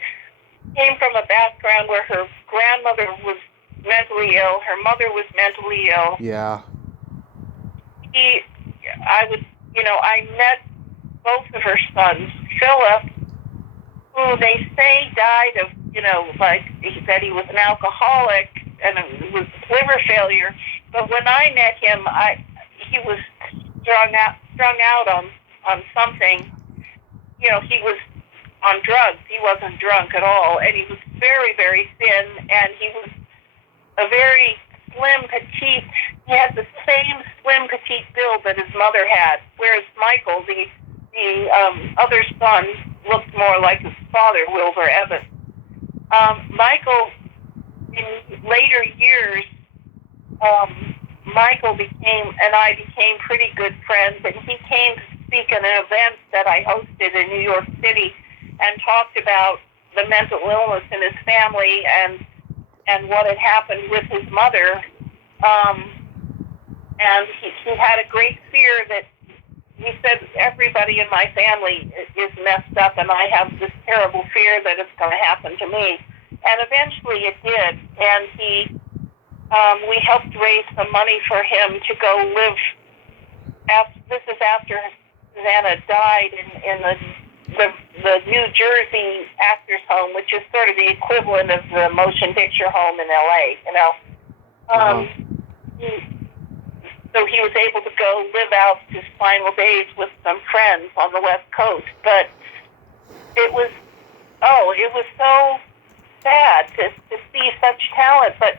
came from a background where her grandmother was mentally ill, her mother was mentally ill. Yeah. I met both of her sons, Philip, who they say died of, that he was an alcoholic and it was liver failure. But when I met him, he was strung out on something. He was on drugs. He wasn't drunk at all, and he was very, very thin, and he was a very slim, petite. He had the same slim, petite build that his mother had, whereas Michael, the other son, looked more like his father, Wilbur Evans. Michael, in later years, Michael and I became pretty good friends, and he came to speak at an event that I hosted in New York City and talked about the mental illness in his family and what had happened with his mother. And he had a great fear that he said, everybody in my family is messed up, and I have this terrible fear that it's going to happen to me. And eventually it did. And we helped raise some money for him to go live. This is after Susanna died in the New Jersey Actors Home, which is sort of the equivalent of the motion picture home in L.A., you know. So he was able to go live out his final days with some friends on the West Coast. But it was so sad to see such talent. But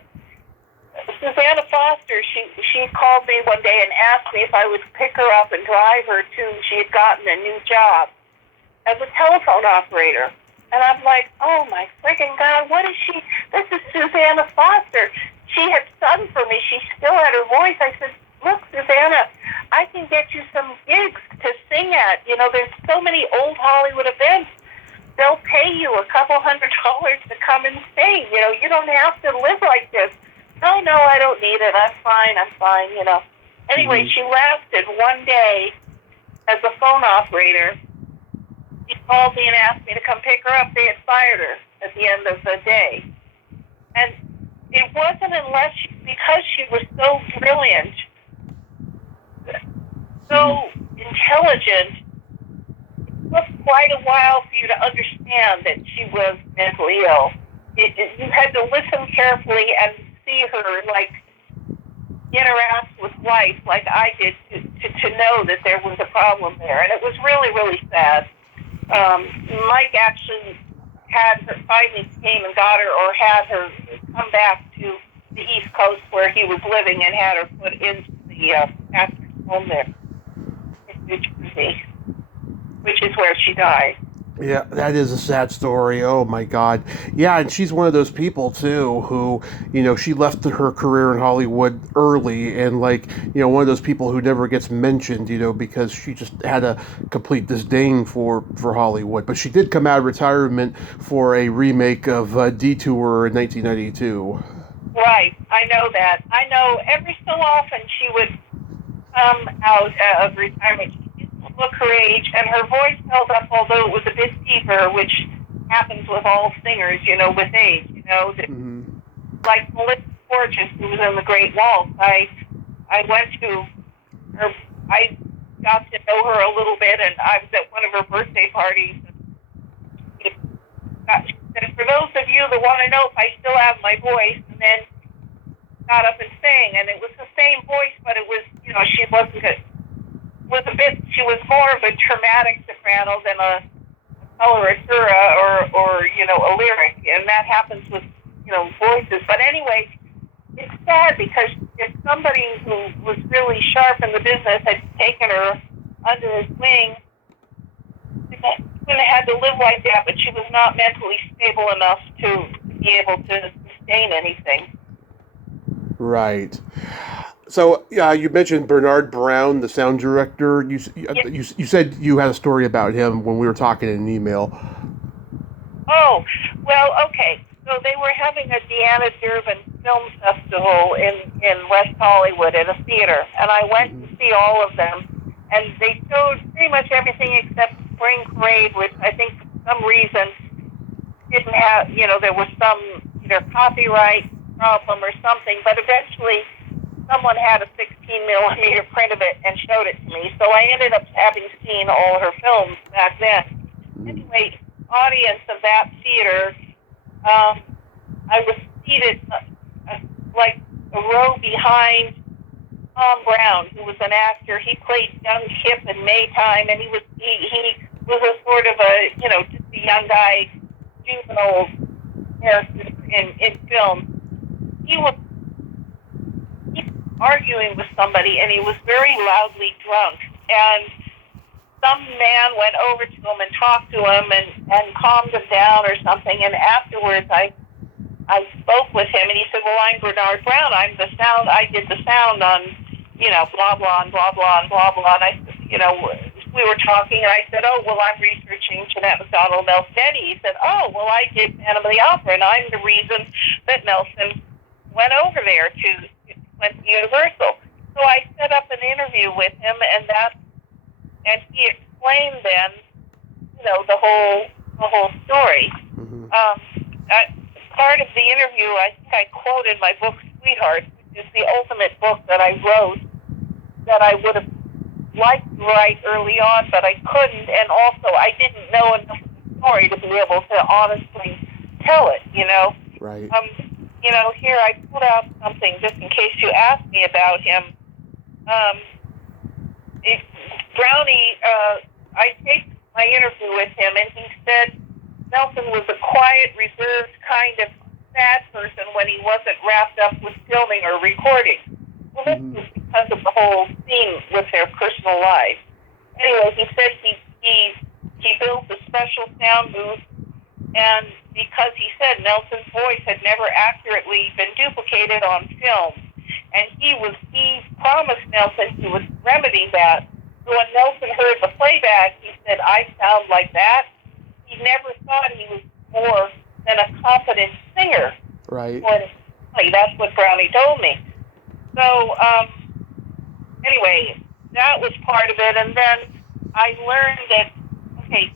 Susanna Foster, she called me one day and asked me if I would pick her up and drive her to, she had gotten a new job as a telephone operator. And I'm like, oh my friggin' God, what is she? This is Susanna Foster. She had sung for me. She still had her voice. I said, look, Susanna, I can get you some gigs to sing at. You know, there's so many old Hollywood events. They'll pay you a couple $100 to come and sing. You know, you don't have to live like this. No, I don't need it. I'm fine, you know. Anyway, she lasted one day as a phone operator. She called me and asked me to come pick her up. They had fired her at the end of the day. And it wasn't because she was so brilliant, so intelligent. It took quite a while for you to understand that she was mentally ill. You had to listen carefully and see her, like, interact with life like I did to know that there was a problem there. And it was really, really sad. Mike actually finally came and got her, or had her come back to the East Coast where he was living, and had her put into the actor's home there in New Jersey, which is where she died. Yeah, that is a sad story. Oh my God. Yeah, and she's one of those people too who, you know, she left her career in Hollywood early, and, like, you know, one of those people who never gets mentioned, you know, because she just had a complete disdain for Hollywood. But she did come out of retirement for a remake of Detour in 1992. Right, I know that. I know every so often she would come out of retirement. She didn't look her age, and her voice held up, although it was a bit deeper, which happens with all singers, you know, with age, you know. Like Melissa Gorgeous, who was in The Great Waltz. I went to her, I got to know her a little bit, and I was at one of her birthday parties. And for those of you that want to know if I still have my voice, and then got up and sang, and it was the same voice, but it was, you know, she was more of a dramatic soprano than a coloratura or, you know, a lyric, and that happens with, you know, voices. But anyway, it's sad because if somebody who was really sharp in the business had taken her under his wing, she wouldn't have had to live like that, but she was not mentally stable enough to be able to sustain anything. Right. So, you mentioned Bernard Brown, the sound director. You said you had a story about him when we were talking in an email. Oh, well, okay. So they were having a Deanna Durbin Film Festival in West Hollywood at a theater, and I went to see all of them, and they showed pretty much everything except Spring Parade, which I think for some reason didn't have, you know, there was some either copyright problem or something, but eventually someone had a 16mm print of it and showed it to me, so I ended up having seen all her films back then. Anyway, audience of that theater, I was seated like a row behind Tom Brown, who was an actor. He played young Kip in Maytime, and he was a sort of a, you know, just a young guy, juvenile character in film. He was arguing with somebody, and he was very loudly drunk, and some man went over to him and talked to him and calmed him down or something, and afterwards I I spoke with him, and he said, "Well, I'm Bernard Brown. I'm the sound. I did the sound on, blah blah and blah blah and blah blah." And I, we were talking, and I said, "Oh, well, I'm researching Jeanette MacDonald, Nelson Eddy." He said, "Oh, well, I did Phantom of the Opera, and I'm the reason that Nelson went over there went to Universal." So I set up an interview with him, and he explained then, the whole story. Mm-hmm. Part of the interview, I think I quoted my book Sweetheart, which is the ultimate book that I wrote that I would have liked to write early on, but I couldn't, and also I didn't know enough of the story to be able to honestly tell it, Right. Here I put out something just in case you ask me about him. Brownie, I taped my interview with him, and he said Nelson was a quiet, reserved, kind of sad person when he wasn't wrapped up with filming or recording. Well, this was because of the whole scene with their personal lives. Anyway, he said he built a special sound booth, and because he said Nelson's voice had never accurately been duplicated on film, and he promised Nelson he would remedy that. So when Nelson heard the playback, he said, "I sound like that." He never thought he was more than a competent singer. Right. That's what Brownie told me. So, anyway, that was part of it. And then I learned that,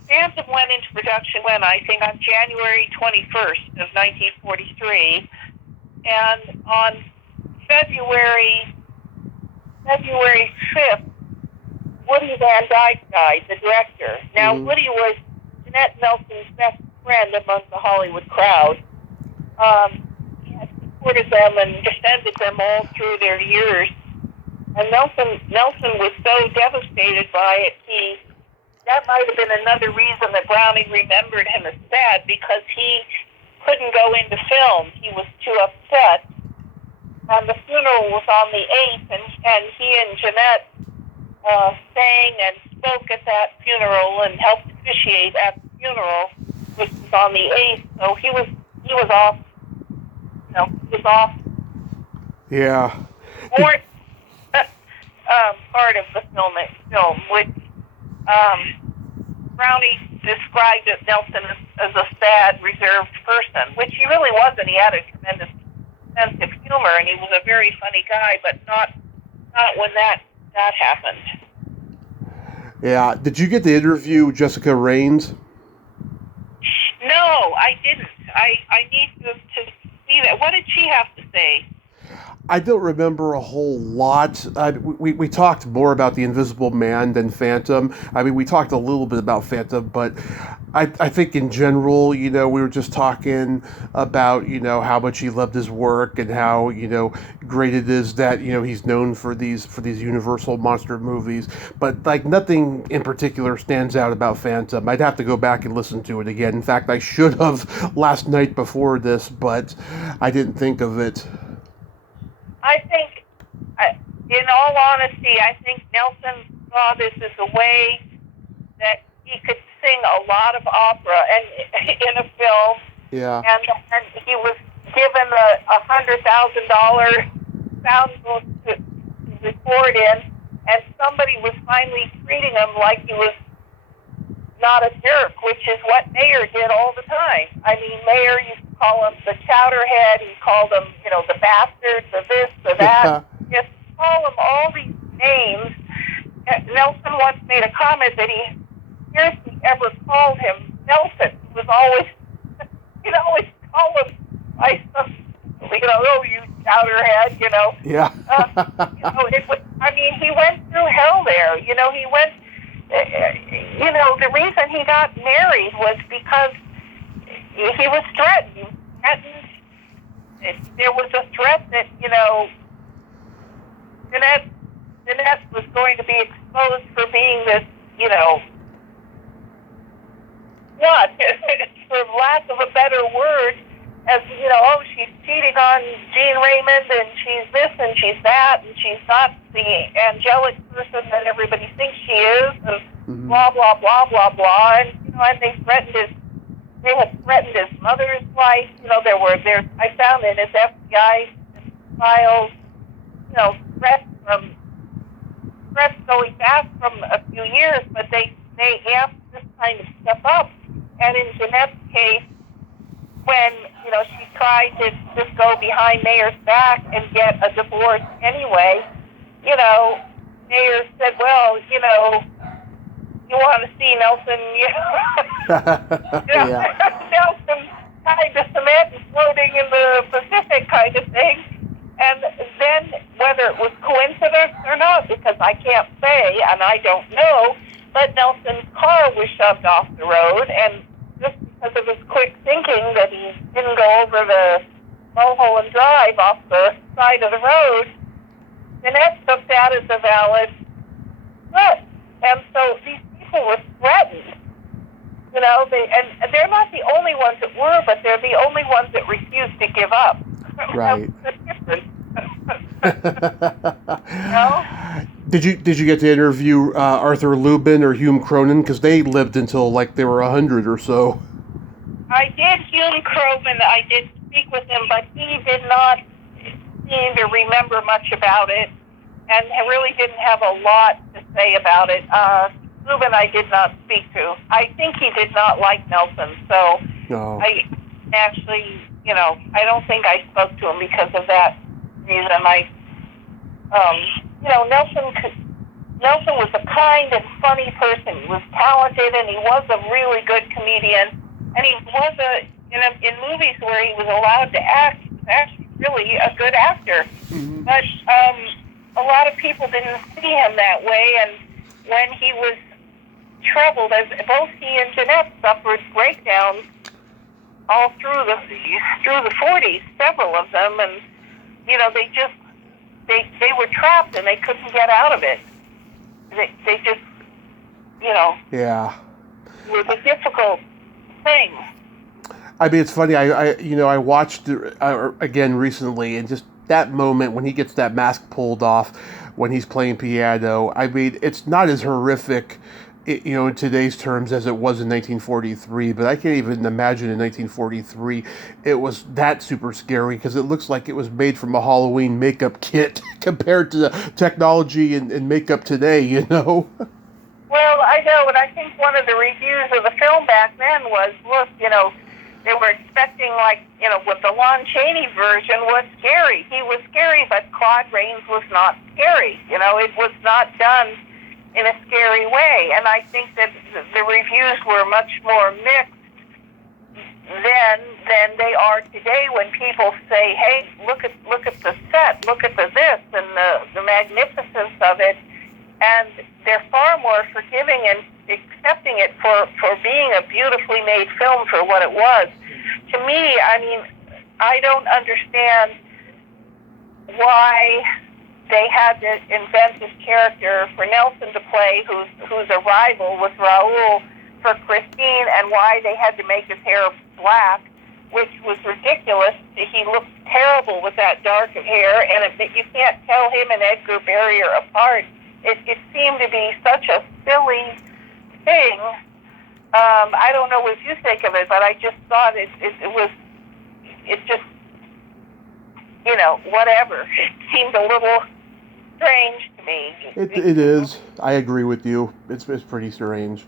Phantom went into production I think on January 21st of 1943. And on February 5th, Woody Van Dyke died, the director. Now, Woody was Jeanette Nelson's best friend among the Hollywood crowd. He had supported them and defended them all through their years. And Nelson was so devastated by it, that might have been another reason that Browning remembered him as sad, because he couldn't go into film. He was too upset. And the funeral was on the 8th, and he and Jeanette sang and spoke at that funeral and helped officiate at the funeral, which was on the 8th. So he was off. He was off. Yeah. More part of the film, which Brownie described Nelson as a sad, reserved person, which he really wasn't. He had a tremendous sense of humor, and he was a very funny guy, but not when that happened. Yeah. Did you get to interview Jessica Raines? No, I didn't. I need to see that. What did she have to say? I don't remember a whole lot. We talked more about The Invisible Man than Phantom. I mean, we talked a little bit about Phantom, but I think in general, we were just talking about, how much he loved his work and how, great it is that, he's known for these Universal monster movies. But, nothing in particular stands out about Phantom. I'd have to go back and listen to it again. In fact, I should have last night before this, but I didn't think of it. I think, in all honesty, I think Nelson saw this as a way that he could sing a lot of opera and in a film. Yeah. And he was given a $100,000 sound booth to record in, and somebody was finally treating him like he was not a jerk, which is what Mayer did all the time. I mean, Mayer used to call him the chowderhead. He called him, the bastard, the this, the that. Just call him all these names. Nelson once made a comment that he scarcely ever called him Nelson. He'd always call him by some, oh, you chowderhead, Yeah. He went through hell there. He went. The reason he got married was because he was threatened. There was a threat that, Jeanette was going to be exposed for being this, for lack of a better word, as, she's cheating on Gene Raymond, and she's this and she's that, and she's not the angelic person that everybody thinks she is, and blah, blah, blah, blah, blah. And, and they threatened they had threatened his mother's life. I found in his FBI files, threats going back from a few years, but they amped this kind of stuff up. And in Jeanette's case, when, she tried to just go behind Mayer's back and get a divorce anyway, Mayer said, well, you want to see Nelson, Yeah. Nelson tied to cement and floating in the Pacific kind of thing. And then whether it was coincidence or not, because I can't say, and I don't know, but Nelson's car was shoved off the road, and just because of his quick thinking that he didn't go over the Mulholland Drive off the side of the road, Jeanette took that as a valid threat. And so these people were threatened. And they're not the only ones that were, but they're the only ones that refused to give up. Right. No? Did you get to interview Arthur Lubin or Hume Cronin? Because they lived until like they were 100 or so. I did Hume Cronin. I did speak with him, but he did not seem to remember much about it, and really didn't have a lot to say about it. Lubin I did not speak to. I think he did not like Nelson, so No. I actually, I don't think I spoke to him because of that reason. Nelson was a kind and funny person. He was talented, and he was a really good comedian. And he was in movies where he was allowed to act, he was actually really a good actor. Mm-hmm. But a lot of people didn't see him that way, and when he was troubled, as both he and Jeanette suffered breakdowns all through the 40s, several of them, and they were trapped and they couldn't get out of it. They just Yeah. it was a difficult thing. I mean, it's funny. I watched again recently, and just that moment when he gets that mask pulled off when he's playing piano. I mean, it's not as horrific, in today's terms as it was in 1943. But I can't even imagine in 1943 it was that super scary, because it looks like it was made from a Halloween makeup kit compared to the technology and makeup today. Well, I know, and I think one of the reviews of the film back then was, look, they were expecting, with the Lon Chaney version was scary. He was scary, but Claude Rains was not scary. It was not done in a scary way. And I think that the reviews were much more mixed then than they are today, when people say, hey, look at the set, look at the this, and the magnificence of it. And they're far more forgiving and accepting it for being a beautifully made film for what it was. To me, I mean, I don't understand why they had to invent this character for Nelson to play, who's a rival with Raoul, for Christine, and why they had to make his hair black, which was ridiculous. He looked terrible with that dark hair, and you can't tell him and Edgar Barrier apart. It seemed to be such a silly thing. I don't know what you think of it, but I just thought it just, whatever. It seemed a little strange to me. It is. I agree with you. It's pretty strange.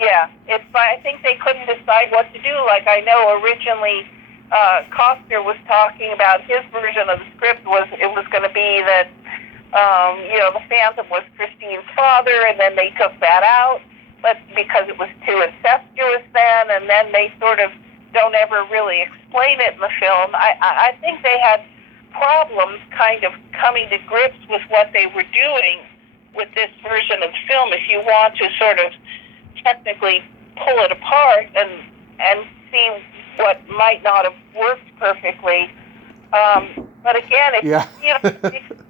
Yeah, I think they couldn't decide what to do. Like, I know originally Costner was talking about his version of the script was going to be that the Phantom was Christine's father, and then they took that out, but because it was too incestuous then, and then they sort of don't ever really explain it in the film. I think they had problems kind of coming to grips with what they were doing with this version of the film, if you want to sort of technically pull it apart and see what might not have worked perfectly. But again, it's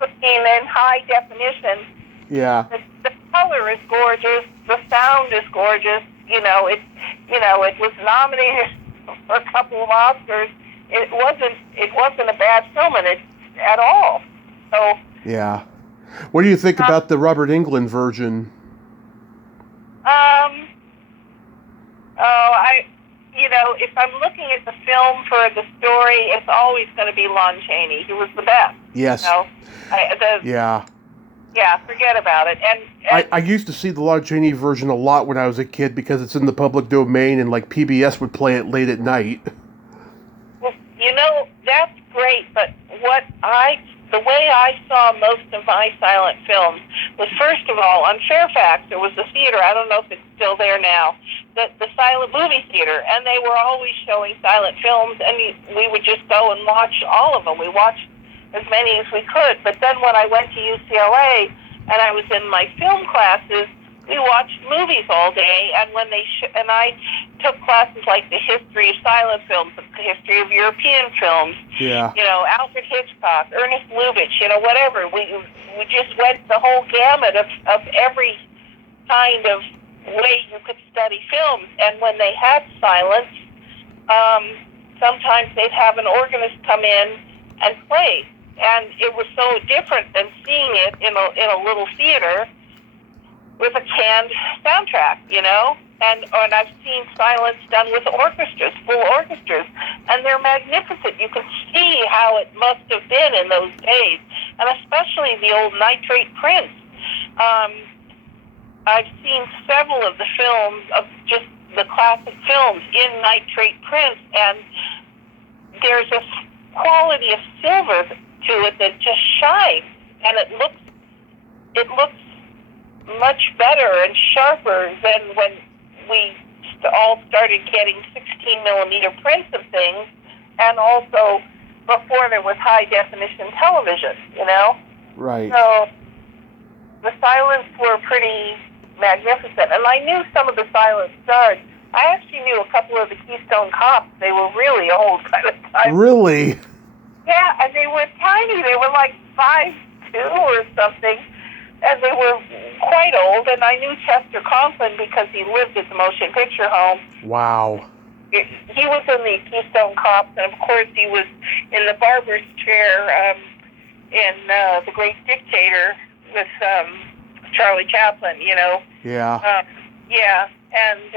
looking in high definition. Yeah. The color is gorgeous. The sound is gorgeous. It was nominated for a couple of Oscars. It wasn't a bad film at all. So. Yeah. What do you think about the Robert Englund version? if I'm looking at the film for the story, it's always going to be Lon Chaney. He was the best. Yes. Yeah. Yeah, forget about it. I used to see the Lon Chaney version a lot when I was a kid because it's in the public domain and like PBS would play it late at night. Well, that's great, but the way I saw most of my silent films was, first of all, on Fairfax, there was a theater, I don't know if it's still there now, the silent movie theater, and they were always showing silent films, and we would just go and watch all of them. We watched as many as we could, but then when I went to UCLA and I was in my film classes, we watched movies all day, and when and I took classes like the history of silent films, the history of European films, yeah, Alfred Hitchcock, Ernest Lubitsch, whatever. We just went the whole gamut of every kind of way you could study films. And when they had silence, sometimes they'd have an organist come in and play, and it was so different than seeing it in a little theater with a canned soundtrack, and I've seen silence done with orchestras, full orchestras, and they're magnificent. You can see how it must have been in those days, and especially the old nitrate prints. I've seen several of the films, of just the classic films, in nitrate prints, and there's a quality of silver to it that just shines, and it looks much better and sharper than when we all started getting 16-millimeter prints of things, and also before there was high-definition television, Right. So the silents were pretty magnificent, and I knew some of the silent stars. I actually knew a couple of the Keystone Cops. They were really old by the time. Really? Yeah, and they were tiny. They were like 5'2" or something. And they were quite old, and I knew Chester Conklin because he lived at the motion picture home. Wow. He was in the Keystone Cops, and of course he was in the barber's chair in The Great Dictator with Charlie Chaplin, Yeah. yeah, and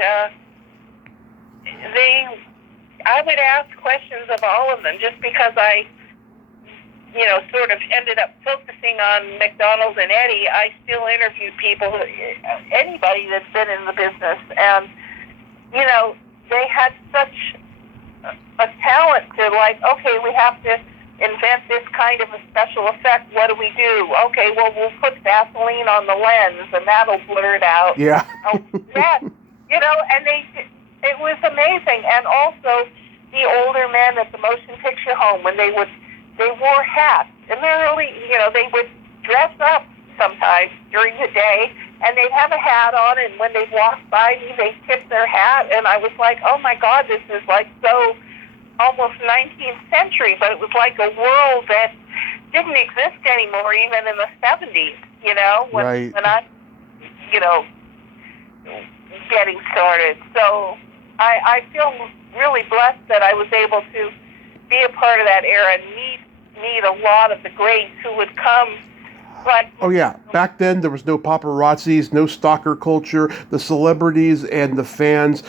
I would ask questions of all of them just because I sort of ended up focusing on McDonald and Eddy. I still interviewed people, anybody that's been in the business, and, they had such a talent to, okay, we have to invent this kind of a special effect. What do we do? Okay, well, we'll put Vaseline on the lens, and that'll blur it out. Yeah. And it was amazing. And also, the older men at the motion picture home, when they wore hats, and they would dress up sometimes during the day, and they'd have a hat on, and when they'd walk by me, they'd tip their hat, and I was like, oh my God, this is like so almost 19th century, but it was like a world that didn't exist anymore, even in the 70s, when I, getting started. So I feel really blessed that I was able to be a part of that era and meet a lot of the greats who would come. But, oh yeah, back then there was no paparazzis, no stalker culture. The celebrities and the fans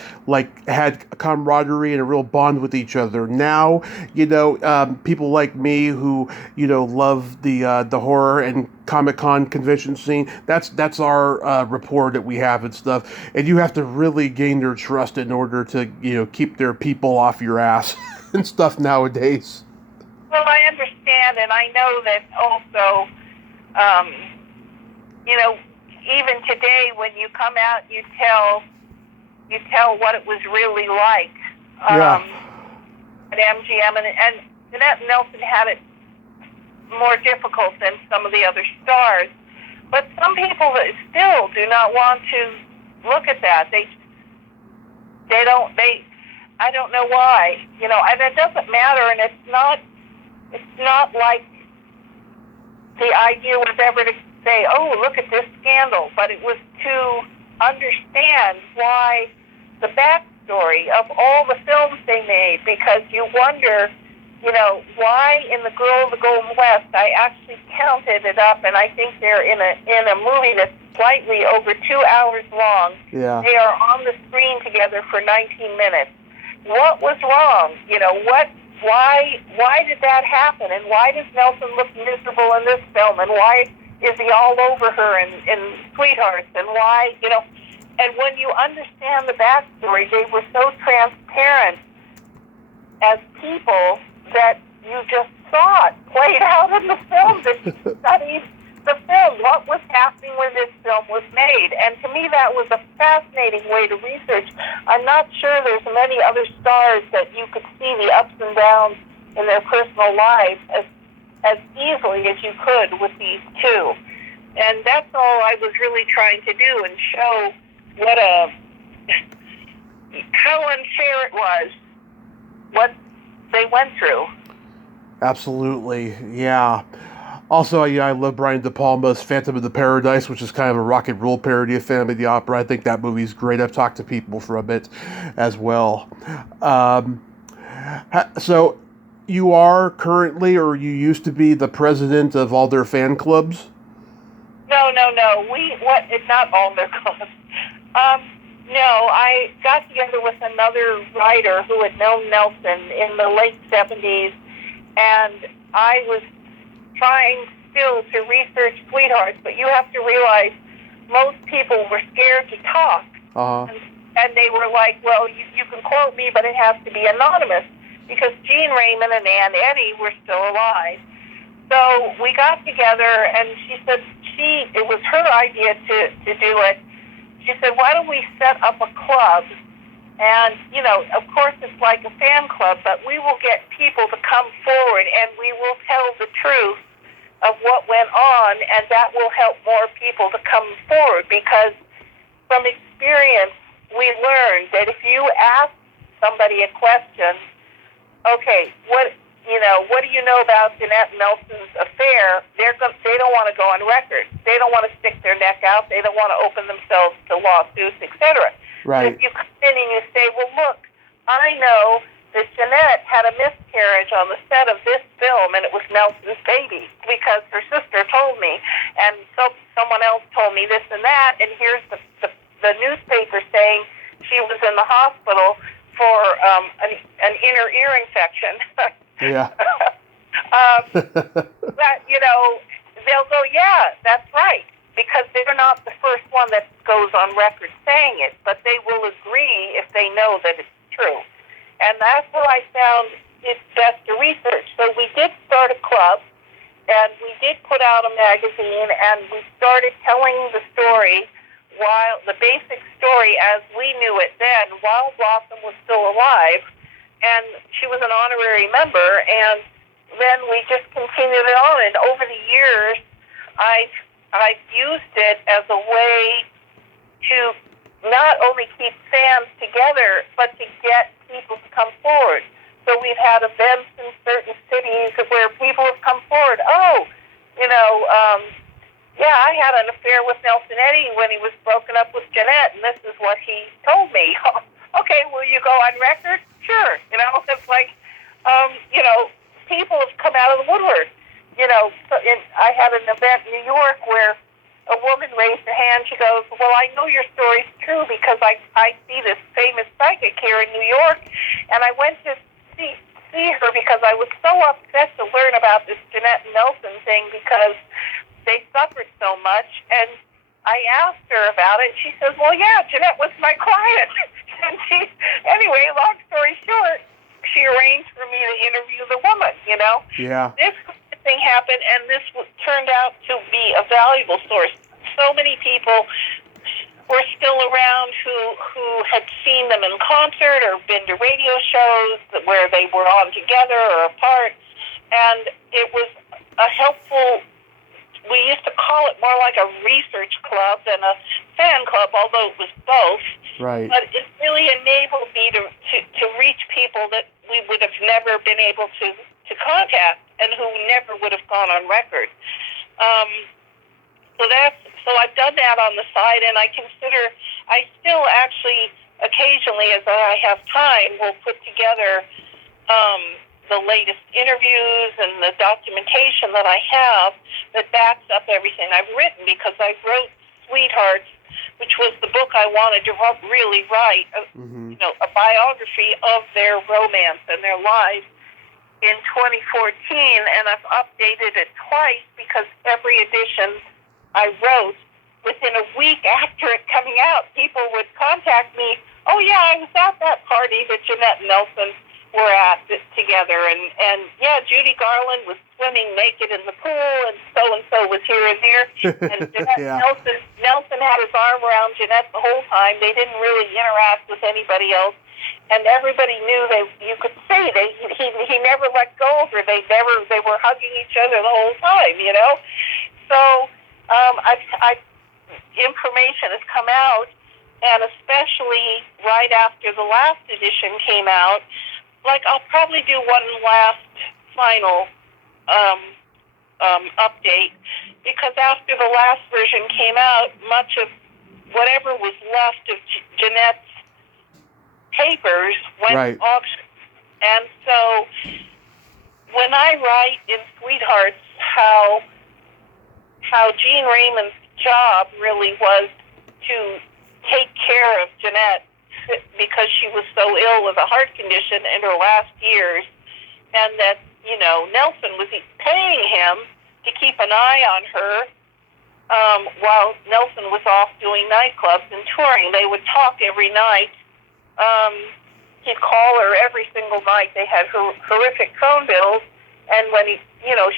had a camaraderie and a real bond with each other. Now, people like me who love the horror and Comic-Con convention scene. That's our rapport that we have and stuff. And you have to really gain their trust in order to keep their people off your ass and stuff nowadays. Well, I understand, and I know that also. Even today, when you come out, you tell what it was really like at MGM, and Jeanette Nelson had it more difficult than some of the other stars. But some people still do not want to look at that. They don't. I don't know why. And it doesn't matter, and it's not like the idea was ever to say, oh, look at this scandal, but it was to understand why the backstory of all the films they made, because you wonder, why in The Girl of the Golden West, I actually counted it up, and I think they're in a movie that's slightly over 2 hours long. Yeah. They are on the screen together for 19 minutes. what was wrong? Why did that happen? And why does Nelson look miserable in this film? And why is he all over her in Sweethearts? And why, and when you understand the backstory, they were so transparent as people that you just saw it played out in the film, that you studied the film, what was happening when this film was made. And to me, that was a fascinating way to research. I'm not sure there's many other stars that you could see the ups and downs in their personal lives as easily as you could with these two. And that's all I was really trying to do, and show how unfair it was, what they went through. Absolutely, yeah. Also, I love Brian De Palma's Phantom of the Paradise, which is kind of a rock and roll parody of Phantom of the Opera. I think that movie's great. I've talked to people from it as well. So, you are currently, or you used to be, the president of all their fan clubs? No. It's not all their clubs. No, I got together with another writer who had known Nelson in the late 70s, and I was trying still to research Sweethearts, but you have to realize most people were scared to talk. Uh-huh. And they were like, well, you can quote me, but it has to be anonymous, because Jean Raymond and Eddy were still alive. So we got together, and she said it was her idea to do it. She said, why don't we set up a club? And, of course it's like a fan club, but we will get people to come forward, and we will tell the truth of what went on, and that will help more people to come forward, because from experience, we learned that if you ask somebody a question, okay, what do you know about Jeanette Nelson's affair? They don't want to go on record. They don't want to stick their neck out. They don't want to open themselves to lawsuits, etc. Right. If you come in and you say, well, look, I know that Jeanette had a miscarriage on the set of this film, and it was Nelson's baby, because her sister told me, and someone else told me this and that, and here's the newspaper saying she was in the hospital for an inner ear infection. Yeah. That, they'll go, yeah, that's right, because they're not the first one that goes on record saying it, but they will agree if they know that it's true. And that's what I found it's best to research. So we did start a club, and we did put out a magazine, and we started telling the story, while the basic story as we knew it then, while Blossom was still alive, and she was an honorary member, and then we just continued it on. And over the years, I've used it as a way to not only keep fans together, but to get people to come forward. So we've had events in certain cities where people have come forward. Yeah, I had an affair with Nelson Eddy when he was broken up with Jeanette, and this is what he told me. Okay, will you go on record? Sure. It's like, people have come out of the woodwork. I had an event in New York where a woman raised her hand. She goes, well, I know your story's true because I see this famous psychic here in New York, and I went to see her because I was so upset to learn about this Jeanette Nelson thing because they suffered so much, and I asked her about it. She says, well, yeah, Jeanette was my client. And anyway, long story short, she arranged for me to interview the woman, Yeah. This thing happened, and this turned out to be a valuable source. So many people were still around who had seen them in concert or been to radio shows where they were on together or apart, and it was a helpful. We used to call it more like a research club than a fan club, although it was both. Right. But it really enabled me to reach people that we would have never been able to contact and who never would have gone on record. So I've done that on the side, and I still actually occasionally, as I have time, will put together the latest interviews and the documentation that I have that backs up everything I've written, because I wrote Sweethearts which was the book I wanted to really write, a biography of their romance and their lives, in 2014, and I've updated it twice because every edition I wrote, within a week after it coming out, people would contact me, oh yeah, I was at that party that Jeanette and Nelson were at together, and yeah, Judy Garland was swimming naked in the pool, and so was here and there, and Jeanette Yeah. Nelson had his arm around Jeanette the whole time. They didn't really interact with anybody else. And everybody knew you could see he never let go of her. They were hugging each other the whole time, So, information has come out, and especially right after the last edition came out, I'll probably do one last final, update, because after the last version came out, much of whatever was left of Jeanette's papers went auction. And so when I write in Sweethearts how Jean Raymond's job really was to take care of Jeanette because she was so ill with a heart condition in her last years, and that, Nelson was paying him to keep an eye on her while Nelson was off doing nightclubs and touring. They would talk every night. He'd call her every single night. They had horrific phone bills, and when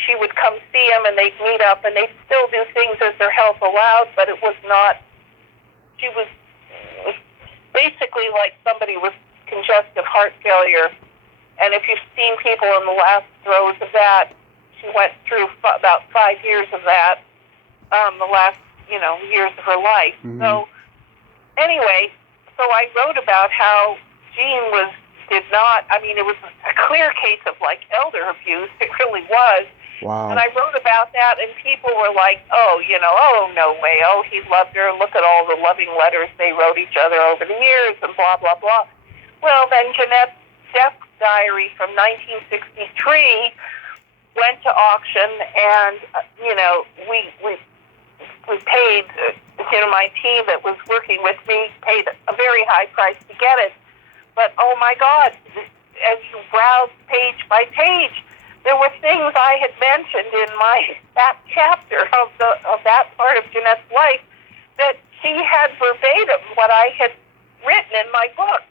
she would come see him, and they'd meet up, and they'd still do things as their health allowed, but it was not. She was basically like somebody with congestive heart failure, and if you've seen people in the last throes of that, she went through about 5 years of that, the last years of her life. Mm-hmm. So anyway. So I wrote about how Jean it was a clear case of elder abuse. It really was. Wow. And I wrote about that, and people were like, oh, no way. Oh, he loved her. Look at all the loving letters they wrote each other over the years and blah, blah, blah. Well, then Jeanette's death diary from 1963 went to auction, and, we paid, my team that was working with me paid a very high price to get it. But, oh, my God, as you browse page by page, there were things I had mentioned in that chapter of that part of Jeanette's life that she had verbatim what I had written in my book.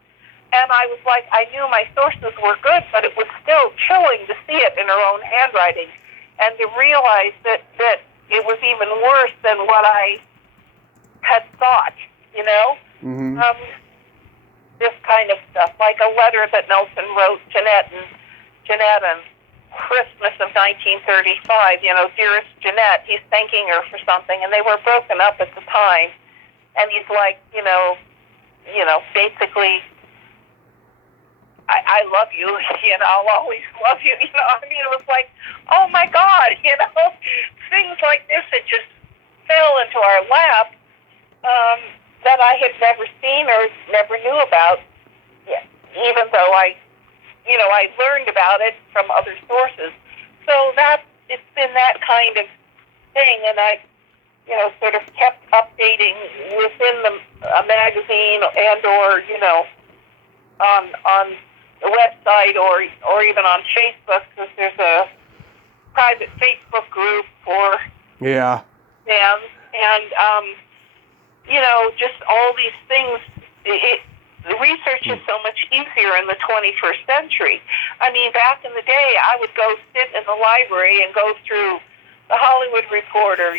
And I was like, I knew my sources were good, but it was still chilling to see it in her own handwriting and to realize that it was even worse than what I had thought, Mm-hmm. This kind of stuff, like a letter that Nelson wrote Jeanette on Christmas of 1935, dearest Jeanette, he's thanking her for something, and they were broken up at the time, and he's like, basically, I love you, I'll always love you, it was like, oh my God, things like this that just fell into our lap, that I had never seen or never knew about, even though I learned about it from other sources. So it's been that kind of thing, and I, sort of kept updating within a magazine and or, on the website or even on Facebook, because there's a private Facebook group for fans, and just all these things. The research is so much easier in the 21st century. I mean, back in the day, I would go sit in the library and go through the Hollywood Reporter,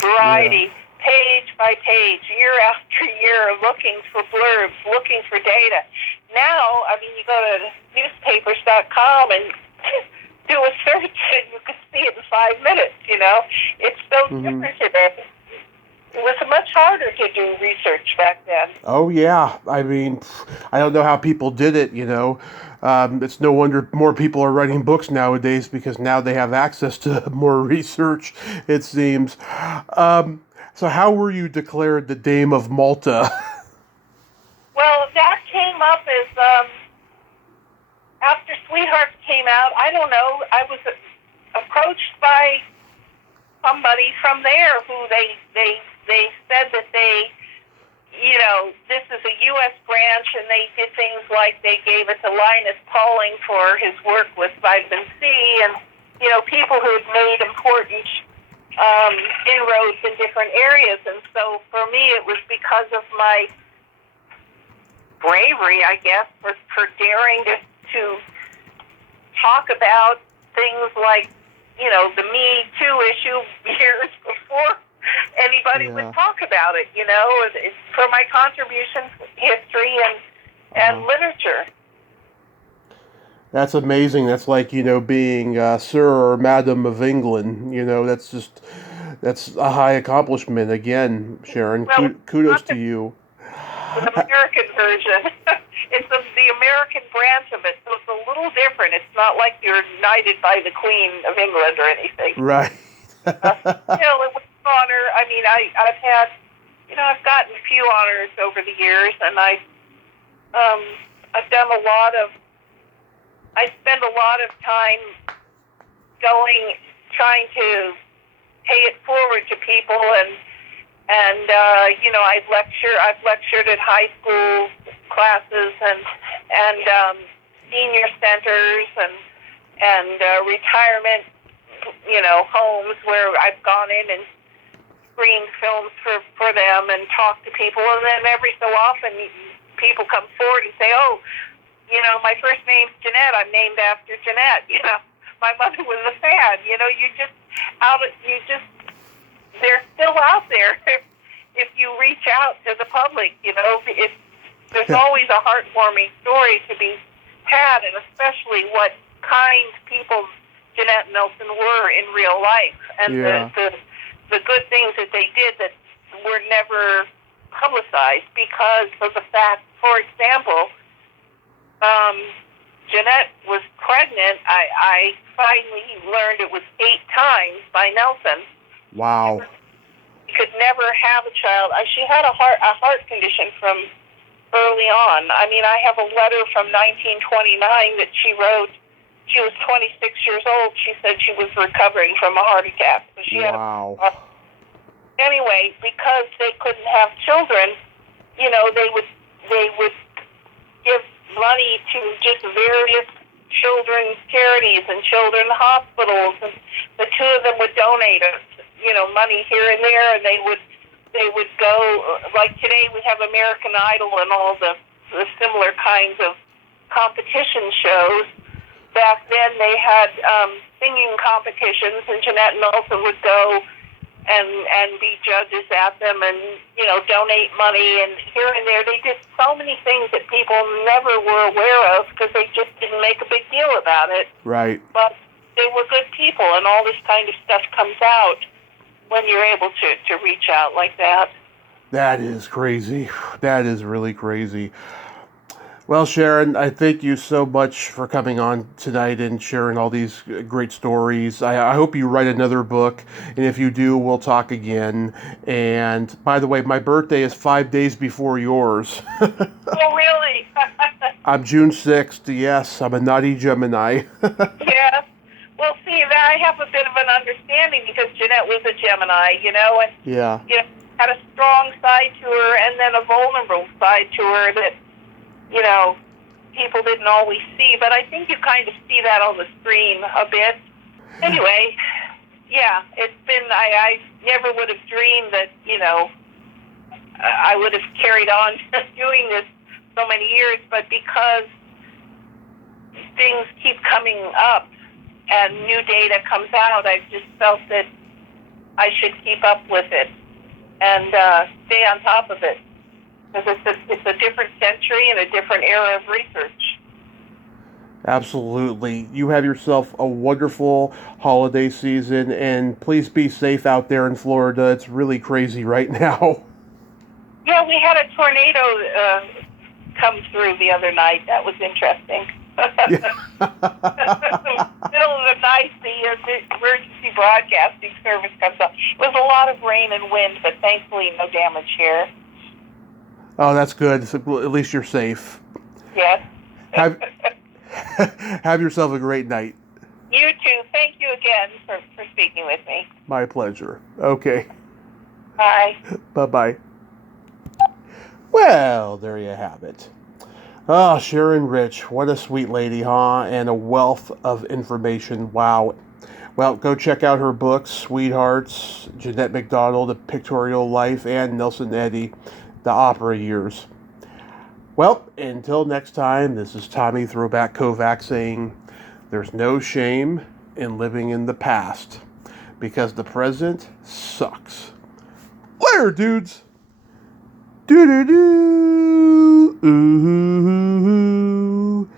Variety, page by page, year after year, looking for blurbs, looking for data. Now, you go to newspapers.com and do a search, and you can see it in 5 minutes, It's so different today. It was much harder to do research back then. Oh, yeah. I don't know how people did it, It's no wonder more people are writing books nowadays, because now they have access to more research, it seems. So how were you declared the Dame of Malta? Well, that came up as, after Sweethearts came out, I don't know, I was approached by somebody from there who they said that they this is a U.S. branch, and they did things like they gave it to Linus Pauling for his work with vitamin C, and, people who had made important inroads in different areas. And so for me, it was because of my bravery, I guess, for daring to talk about things like, the Me Too issue years before anybody would talk about it, for my contributions, history, and literature. That's amazing. That's like, being Sir or Madam of England. That's a high accomplishment. Again, Sharon, Well, kudos to you. The American version. It's the American branch of it, so it's a little different. It's not like you're knighted by the Queen of England or anything. Right. Still, it was an honor. I mean, I've had, I've gotten a few honors over the years, and I've done I spend a lot of time trying to pay it forward to people, and I've lectured at high school classes and senior centers and retirement, homes where I've gone in and screened films for them and talked to people, and then every so often people come forward and say, "Oh, my first name's Jeanette. I'm named after Jeanette. My mother was a fan." They're still out there. If you reach out to the public, there's always a heartwarming story to be had, and especially what kind people Jeanette and Nelson were in real life, and the good things that they did that were never publicized because of the fact, for example, Jeanette was pregnant. I finally learned it was 8 times by Nelson. Wow. She could never have a child. She had a heart condition from early on. I mean, I have a letter from 1929 that she wrote. She was 26 years old. She said she was recovering from a heart attack. So she wow. Anyway, because they couldn't have children, they would give money to just various children's charities and children's hospitals, and the two of them would donate money here and there, and they would go, like today we have American Idol and all the similar kinds of competition shows. Back then they had singing competitions, and Jeanette and Nelson would go and be judges at them, and donate money, and here and there. They did so many things that people never were aware of because they just didn't make a big deal about it. Right. But they were good people, and all this kind of stuff comes out when you're able to reach out like that. That is crazy. That is really crazy. Well, Sharon, I thank you so much for coming on tonight and sharing all these great stories. I hope you write another book, and if you do, we'll talk again. And by the way, my birthday is 5 days before yours. Oh, really? I'm June 6th. Yes, I'm a naughty Gemini. Yes. Well, see, I have a bit of an understanding because Jeanette was a Gemini, and yeah. Had a strong side to her and then a vulnerable side to her that, people didn't always see. But I think you kind of see that on the screen a bit. Anyway, yeah, it's been, I never would have dreamed that, I would have carried on doing this so many years, but because things keep coming up and new data comes out, I've just felt that I should keep up with it and stay on top of it. Because it's a different century and a different era of research. Absolutely. You have yourself a wonderful holiday season, and please be safe out there in Florida. It's really crazy right now. Yeah, we had a tornado come through the other night. That was interesting. Middle of the night, the emergency broadcasting service comes up. It was a lot of rain and wind, but thankfully no damage here. Oh, that's good. So at least you're safe. Yes. Have yourself a great night. You too. Thank you again for speaking with me. My pleasure. Okay. Bye. Bye-bye. Well, there you have it. Oh, Sharon Rich, what a sweet lady, huh? And a wealth of information. Wow. Well, go check out her books, Sweethearts, Jeanette MacDonald, The Pictorial Life, and Nelson Eddy, The Opera Years. Well, until next time, this is Tommy Throwback Kovac saying there's no shame in living in the past because the present sucks. Later, dudes! Do-do-do! Ooh.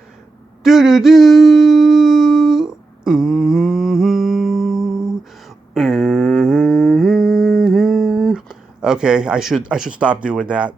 Do-do-do! Ooh. Mm-hmm. Okay, I should stop doing that.